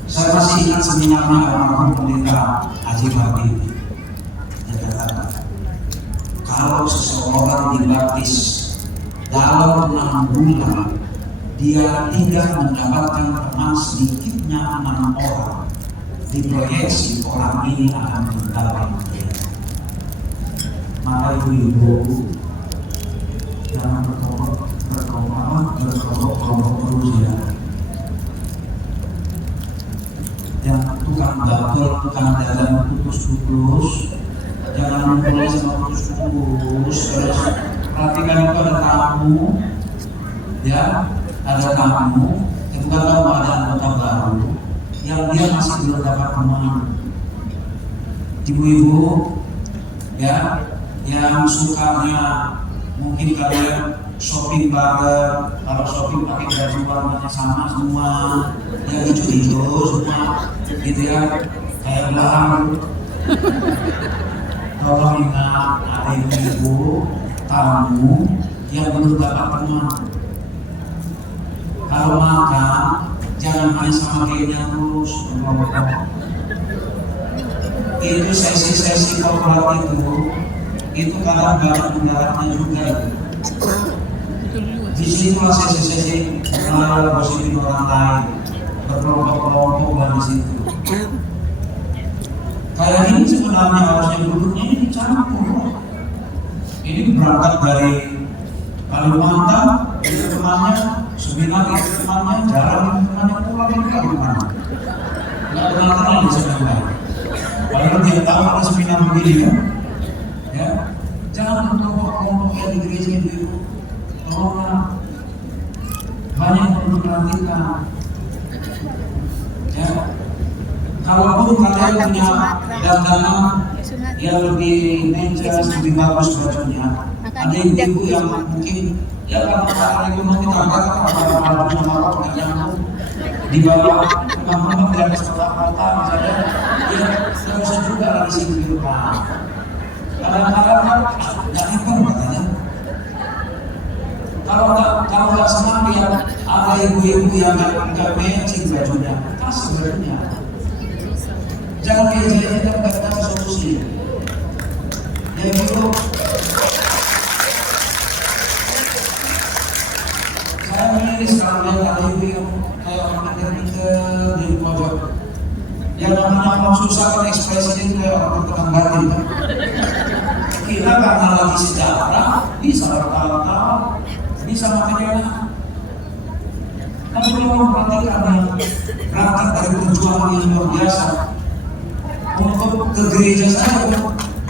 Saya masih ingat seminarnya almarhum pendeta Haji Habibie yang katakan, kalau seseorang dibaptis dalam 6 bulan dia tidak mendapatkan teman sedikitnya 6 orang, diproyeksi orang ini akan meninggalkan gereja. Maka ibu-ibu jangan berkelompok terus ya. Yang tukang bakul, tukang dagang putus-putus, jangan memulai sama putus-putus. Terus perhatikan itu ada tamu, ya, ada tamu. Ketika kamu ada anggota baru yang dia masih belum dapat teman, ibu-ibu, ya, yang sukanya mungkin kalian shopping bareng, kalau shopping pakai baju warnanya sama semua, ya hijau-hijau semua, gitu ya, kayak belahan. Tolong ingat, ada ibu tamu yang belum dapat teman. Kalau makan, jangan main sama kayaknya terus. Itu sesi-sesi korporat itu kadang banyak mendaratnya juga. Disitulah sesi-sesi mengenal positif orang lain, berkelompok-kelompok dan di situ. Kayak ini sebenarnya harusnya duduknya ini dicampur. Ini berangkat dari Kalimantan, itu temannya, seminar itu temannya, jalan itu temannya, pulang itu Kalimantan. Nggak kenal-kenal di seminar. Padahal dia tahu ada seminar begini kan? Ya, jangan berkelompok-kelompok yang di gereja itu. Tolonglah, banyak yang perlu diperhatikan. Ya, kalaupun kalian punya dagangan yang lebih mencas, lebih bagus bajunya, ada ibu yang mungkin ya karena ekonomi tangga kalau punya yang di bawah memang tidak bisa kata misalnya, ya nggak bisa juga di sini di rumah. Kadang-kadang nggak ikut katanya. Kalau nggak senang dia Ada ibu-ibu yang nggak matching bajunya, kasih bajunya. Jangan kayak kita nggak tahu solusi. Ya ibu, saya ini sekarang lihat ada ibu yang kayak orang pintar di pojok. Yang namanya orang susah kan ekspresi itu kayak orang tekan batin. Kita karena lagi sejarah bisa bertahun-tahun, bisa makan. Tapi kalau memperhatikan yang berangkat dari perjuangan yang luar biasa untuk ke gereja saja,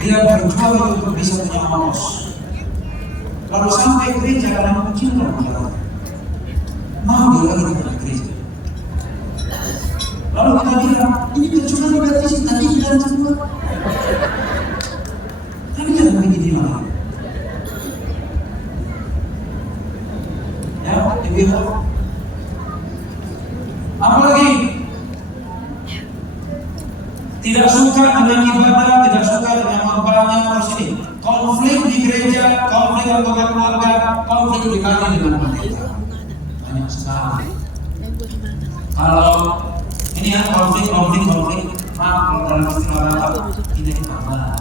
dia berjuang untuk bisa punya monos. Lalu sampai gereja karena mencintai dia, mau dia lagi ke gereja. Lalu kita bilang, ini perjuangan berarti sih tadi kita semua. Tapi jangan begini di mana? Ya, ibu. Apalagi tidak suka dengan ibadah, tidak suka dengan khotbahnya terus ini. Konflik di gereja, konflik anggota keluarga, konflik dikali dengan pendeta. Banyak sekali. Kalau ini ya konflik, maaf kalau dalam istilah Batak ini apa?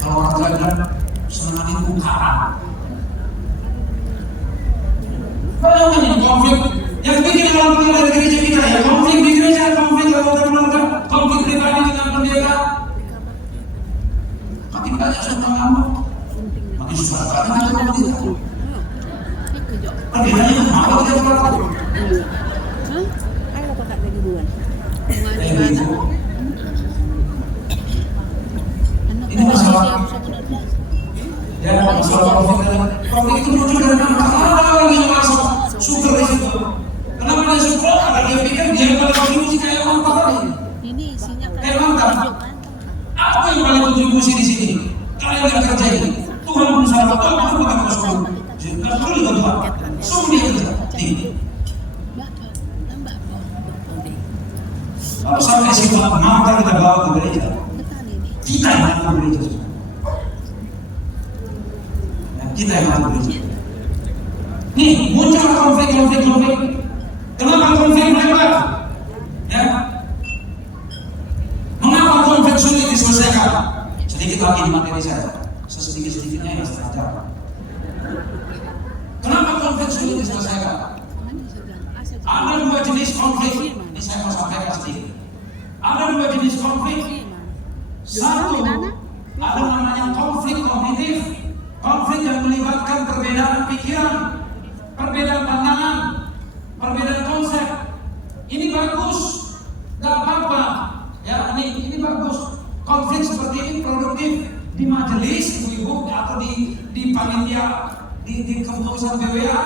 Kalau orang jaga senang itu karan. Bayangkan ini konflik yang bikin orang keluar dari gereja kita ya, konflik di gereja, konflik anggota keluarga, konflik pribadi dengan pendeta. Makin banyak kamu, makin susah sekali dengan pendeta. Pendetanya itu apa kita berlaku? Ayo pakai lagi bulan. Ini masalah. Ya, masalah konflik itu muncul karena orang yang masuk suka di situ. Kenapa dia suka? Karena dia pikir dia pada kontribusi kayak orang lain. Ini isinya Kayak mantap. Apa yang paling kontribusi di sini? Kalian yang kerja ini. Tuhan pun salah tahu apa bukan masuk. Tidak perlu juga Tuhan. Semua dia kerja. Nih. Kalau sampai situ maka kita bawa ke gereja. Kita yang akan gereja. Kita yang akan gereja. Nih, muncul konflik. Kenapa konflik melebar? Ya. Mengapa konflik sulit diselesaikan? Sedikit lagi di materi saya. Sedikit-sedikitnya yang saya ajarkan. Kenapa konflik sulit diselesaikan? Ada dua jenis konflik. Ini saya mau sampaikan sedikit. Ada dua jenis konflik. Satu, ada namanya konflik kognitif. Konflik yang melibatkan perbedaan pikiran, perbedaan pandangan, perbedaan konsep. Ini bagus, gak apa-apa. Ya, ini bagus. Konflik seperti ini produktif di majelis ibu-ibu atau di panitia di keputusan BWA.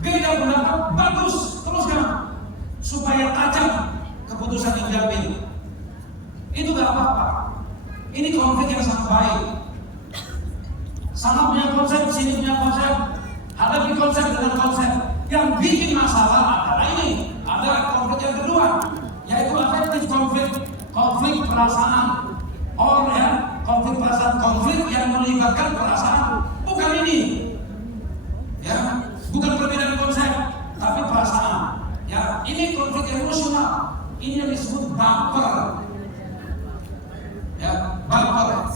Beda pendapat, bagus. Teruskan supaya tajam keputusan yang diambil. Itu gak apa-apa. Ini konflik yang sangat baik. Sana punya konsep, sini punya konsep. Hadapi konsep dengan konsep. Yang bikin masalah adalah ini. Ada konflik yang kedua, yaitu afektif konflik, konflik perasaan. Konflik perasaan, konflik yang melibatkan perasaan. Bukan ini, ya, bukan perbedaan konsep, tapi perasaan. Ya, ini konflik emosional. Ini yang disebut baper. Ya, baper.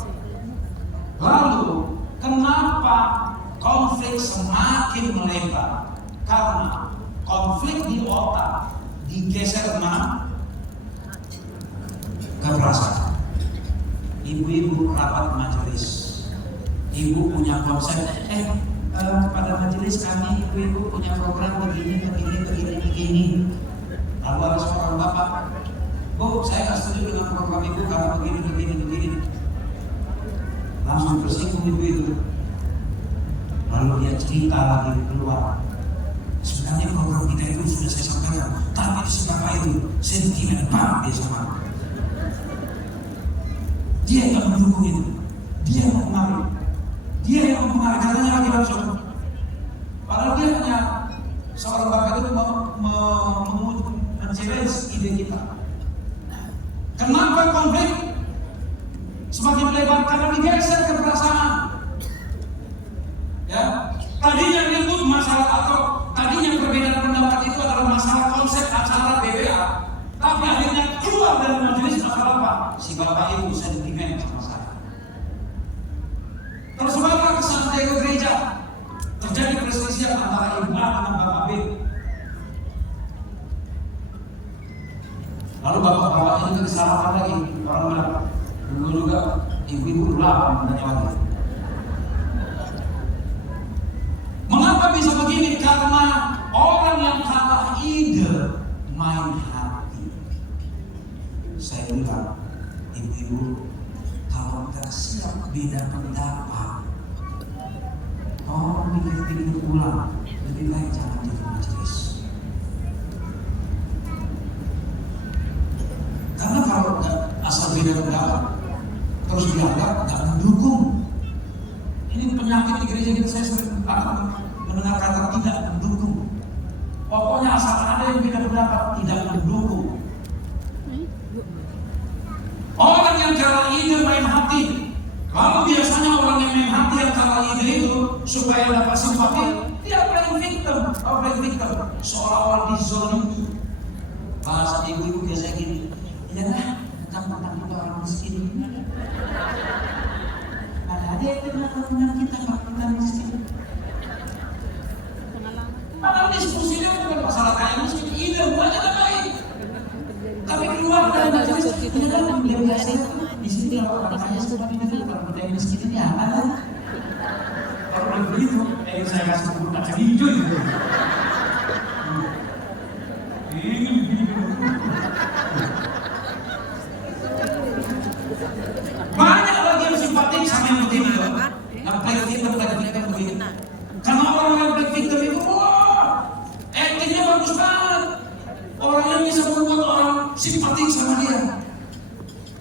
Lalu kenapa konflik semakin melebar? Karena konflik di otak digeser kemana? Ke perasaan. Ibu-ibu rapat majelis, ibu punya konsep. Pada majelis kami ibu-ibu punya program begini. Lalu ada seorang bapak, Bu, saya nggak setuju dengan program ibu karena begini. Langsung tersinggung ibu itu. Lalu dia cerita lagi keluar. Sebenarnya program kita itu sudah saya sampaikan, tapi disebabkan itu sentimen banget dia sama. Dia yang mendukung itu, dia yang mempengaruhi, katanya lagi langsung. Padahal dia hanya seorang bapak itu men-challenge ide kita. Kenapa konflik semakin melebar? Karena digeser ke perasaan. Ya, tadinya ribut masalah atau tadinya Tapi akhirnya keluar dari majelis masalah apa? Si bapak ibu sentimen sama saya. Tersebarlah ke sana ke gereja. Terjadi perselisihan antara ibu A dengan bapak B. Lalu bapak-bapak ini kesalahan lagi. Orang bilang, dulu juga ibu-ibu ulang menanya lagi. Mengapa bisa begini? Karena orang yang kalah ide main hati. Saya bilang, ibu-ibu, kalau nggak siap beda pendapat, tolong pikir-pikir ulang. Lebih baik jangan jadi majelis. Karena kalau asal beda pendapat terus dianggap nggak mendukung. Ini penyakit di gereja kita, saya sering banget mendengar kata tidak mendukung. Pokoknya asal ada yang beda pendapat tidak mendukung. Orang yang kalah ide main hati. Kalau biasanya orang yang main hati yang kalah ide itu supaya dapat simpati, dia playing victim, seolah-olah dizolimi. Bahasa ibu-ibu biasa gini. Ya lah, tampang kita orang miskin. Ada yang kenal kita orang miskin. Padahal diskusinya bukan masalah kaya miskin, ide buatnya baik. Tapi keluar dari majelis kita kan biasa di sini kalau orang kaya seperti itu, kalau kita yang miskin ini apa lah? Kalau begitu, saya kasih buku kacang hijau gitu. Banyak lagi yang simpatik sama yang begini loh. Yang play victim begini. Karena orang yang play victim itu, wah, actingnya bagus banget. Orang yang bisa membuat orang simpatik sama dia.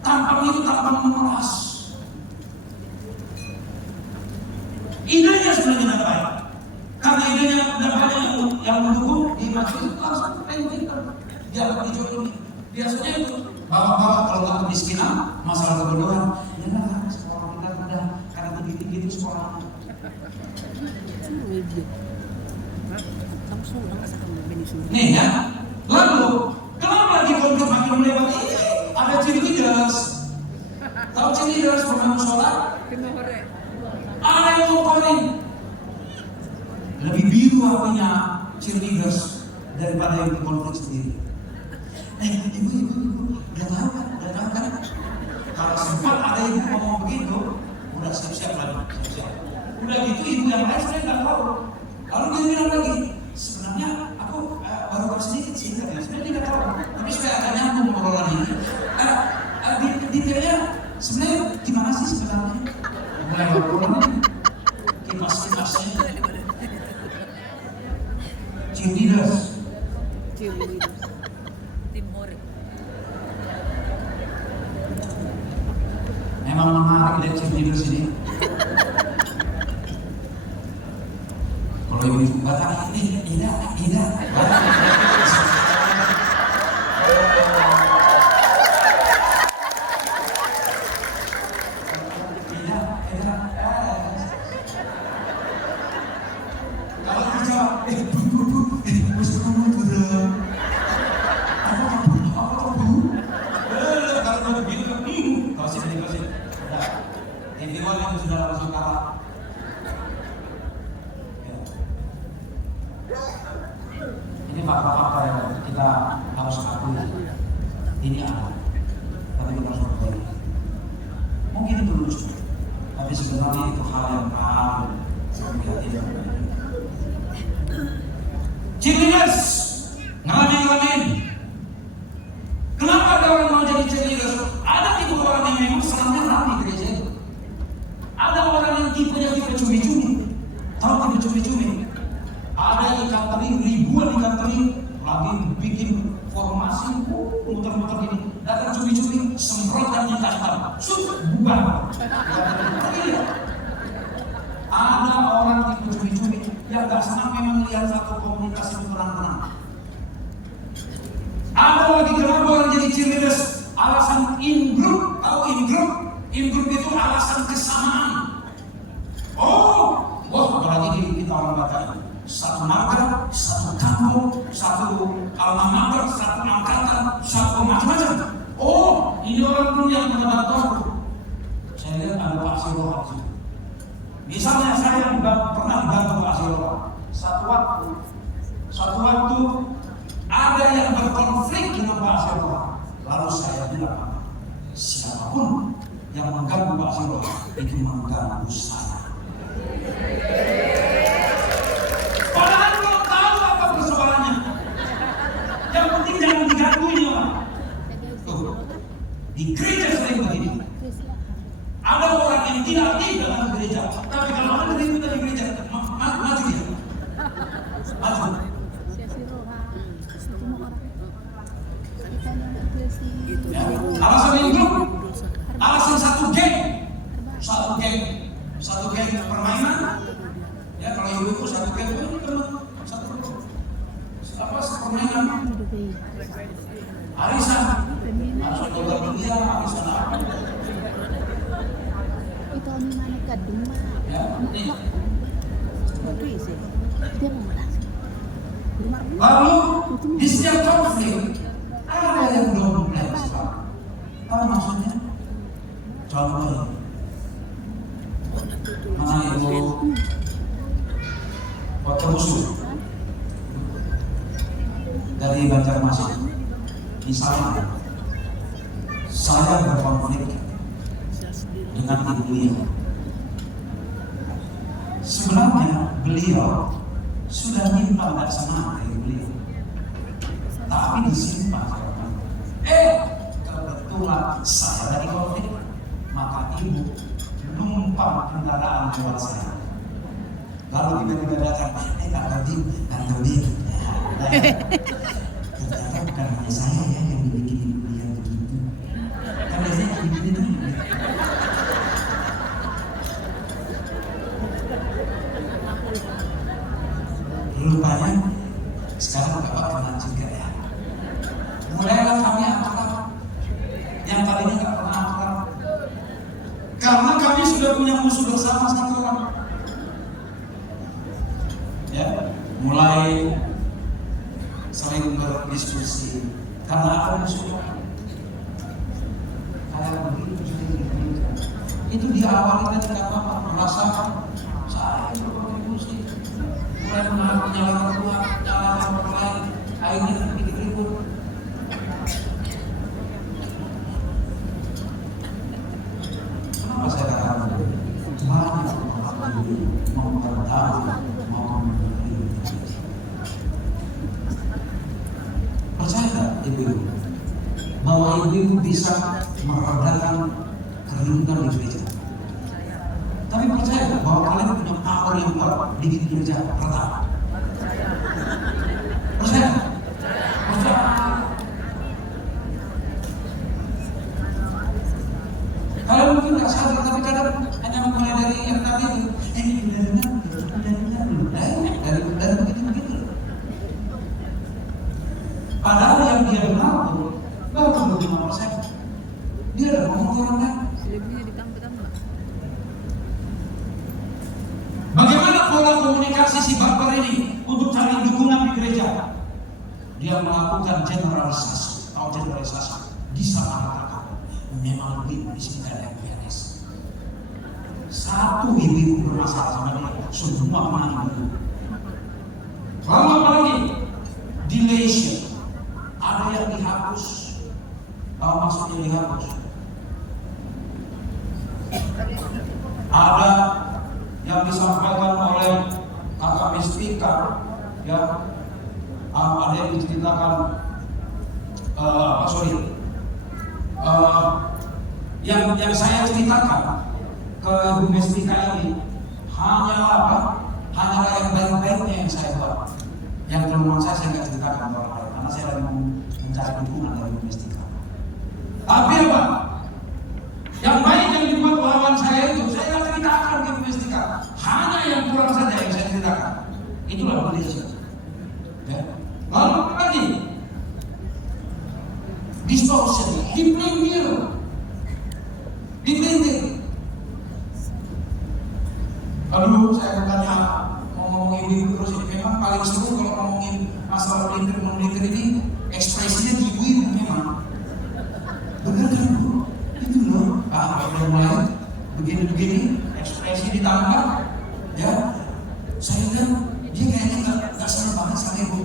Tampang itu tampang memeras. Idenya sebenarnya tidak baik. Karena idenya tidak banyak yang mendukung di majelis, langsung play victim. Dia akan dijolimi. Biasanya itu bapak-bapak kalau tak kemiskinan, masalah kebodohan, ya lah sekolah kita udah karena tinggi-tinggi itu sekolahnya. Nih ya, lalu kenapa lagi konflik makin melebar ini? Ada cheerleaders. Tahu cheerleaders pernah sholat? Ada yang ngomongin lebih biru apinya cheerleaders daripada yang konflik sendiri. Ibu, udah tahu kan? Kalau sempat ada ibu ngomong begitu, udah siap-siap lagi, siap-siap. Udah gitu ibu yang lain saya nggak tahu. Lalu dia bilang lagi, sebenarnya aku baru sedikit sih, sebenarnya tidak tahu. Tapi supaya agak nyambung obrolan ini. Detailnya sebenarnya gimana sih sebenarnya? Mulai obrolan, kipas-kipasnya. Cheerleaders. Memang menarik dari cheerleaders ini. Kalau ibu batak ini tidak. Kalau dijawab, mesti kamu itu dong. Apa bu? Kalau begitu kan kalau sih. Ini yang sudah langsung kalah. Ini fakta-fakta yang kita harus akui. Ini ada, tapi kita harus akui. Mungkin itu lucu, tapi sebenarnya itu hal yang paling tidak. Cheerleaders, ngalamin. Kenapa ada orang mau jadi cheerleaders? Ada tipe orang yang memang senangnya ramai gereja itu. Ada orang yang tipenya tipe cumi-cumi. Tahu tipe cumi-cumi? Ada ikan teri, ribuan ikan teri lagi bikin formasi, muter-muter gini. Datang cumi-cumi, semprot dan hitam. Bubar. Ada orang tipe cumi-cumi yang gak senang memang melihat satu komunitas itu tenang-tenang. Ada lagi kenapa orang jadi cheerleaders? Alasan in-group. Tahu in-group? In-group itu alasan kesamaan. Wah berarti kita orang Batak. Satu marga, satu kampung, satu alma mater, satu angkatan, satu macam-macam. Oh, ini orang dulu yang mengebantu. Saya lihat ada Pak Siroha. Misalnya saya pernah dibantu Pak Siroha. Satu waktu ada yang berkonflik dengan Pak Siroha. Lalu saya bilang, siapapun yang mengganggu Pak Siroha itu mengganggu saya. Padahal belum tahu apa persoalannya. Yang penting jangan diganggu ini orang. Tuh, di gereja sering begini. Ada orang yang tidak aktif dalam gereja, tapi kalau ada dari gereja, maju dia. Maju. Ya. Alasan itu, alasan satu geng permainan. Ya kalau ibu satu geng itu satu permainan. Arisan, harus coba dunia, arisan apa? Itu mana kadung Ya, ini. dia mau Lalu di setiap konflik ada yang belum mulai. Apa maksudnya? Contohnya, mana ibu waktu musuh dari Banjarmasin, misalnya saya berkonflik dengan ibu beliau. Sebenarnya beliau sudah nyimpan dan senang dari beliau, tapi disimpan. Kebetulan saya dari konflik, maka ibu numpang kendaraan lewat saya. Lalu tiba-tiba datang, Kak Tobing. Ternyata bukan hanya saya ya yang dibikin ibu beliau begitu. Kan biasanya begini tuh. Rupanya sekarang Bapak kenal juga ya. Mulailah kami akrab yang tadinya nggak pernah akrab, karena kami sudah punya musuh bersama satu orang. Ya, mulai sering berdiskusi karena ada musuh. Kayak begitu, itu diawali ketika Bapak merasakan saya berkontribusi. Mulai menyalahkan Tuhan, menyalahkan orang lain, akhirnya terjadi ribut. Kenapa saya katakan banyak orang mau bertahu, mau memberi. Percaya tak ibu bahwa ibu bisa meredakan keributan di gereja? Tapi percaya bahwa kalian punya power yang kuat bikin gereja retak? Percaya? Percaya? Kalian mungkin nggak sadar, tapi kadang hanya mulai dari yang tadi itu, dari begitu. Padahal yang dia benar itu baru 25%. Dia ada ngomong orang lain. Selebihnya ditambah-tambah. Bagaimana pola komunikasi si baper ini untuk cari dukungan di gereja? Dia melakukan generalisasi disamaratakan. Memang ibu di sini ada yang beres. Satu ibu bermasalah sama dia, semua kemana ibu. Lalu apa lagi? Deletion. Ada yang dihapus. Apa maksudnya dihapus? Ada yang disampaikan oleh kakak Mistika, ya, ada yang diceritakan, yang saya ceritakan ke Ibu Mistika ini hanyalah yang baik-baiknya yang saya buat. Yang kelemahan saya nggak ceritakan ke orang lain, karena saya lagi mencari dukungan dari Ibu Mistika. Tapi apa? Yang baik yang dibuat lawan saya itu, saya nggak ceritakan ke Ibu Mistika. Hanya yang kurang saja yang saya ceritakan. Itulah Malaysia. Ya. Lalu apa lagi? Distortion, dipelintir. Aduh, saya bukannya ngomong ibu terus, ini memang paling seru kalau ngomongin masalah militer ini ekspresinya diibu-ibu memang. Bener kan Bu? Itu loh. Udah mulai begini-begini, ekspresi ditambah, ya. Saya bilang dia kayaknya nggak salah banget sama Ibu.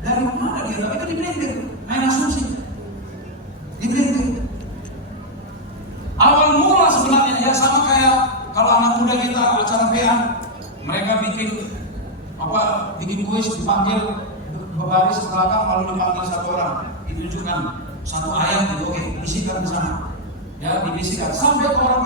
Dari mana dia? Itu di blender, main asumsi. Di blender. Awal mula sebenarnya ya sama kayak kalau anak muda kita acara PA, mereka bikin kuis, dipanggil berbaris ke belakang, lalu dipanggil satu orang, ditunjukkan satu ayat itu, oke, bisikan di sana, ya dibisikan sampai ke orang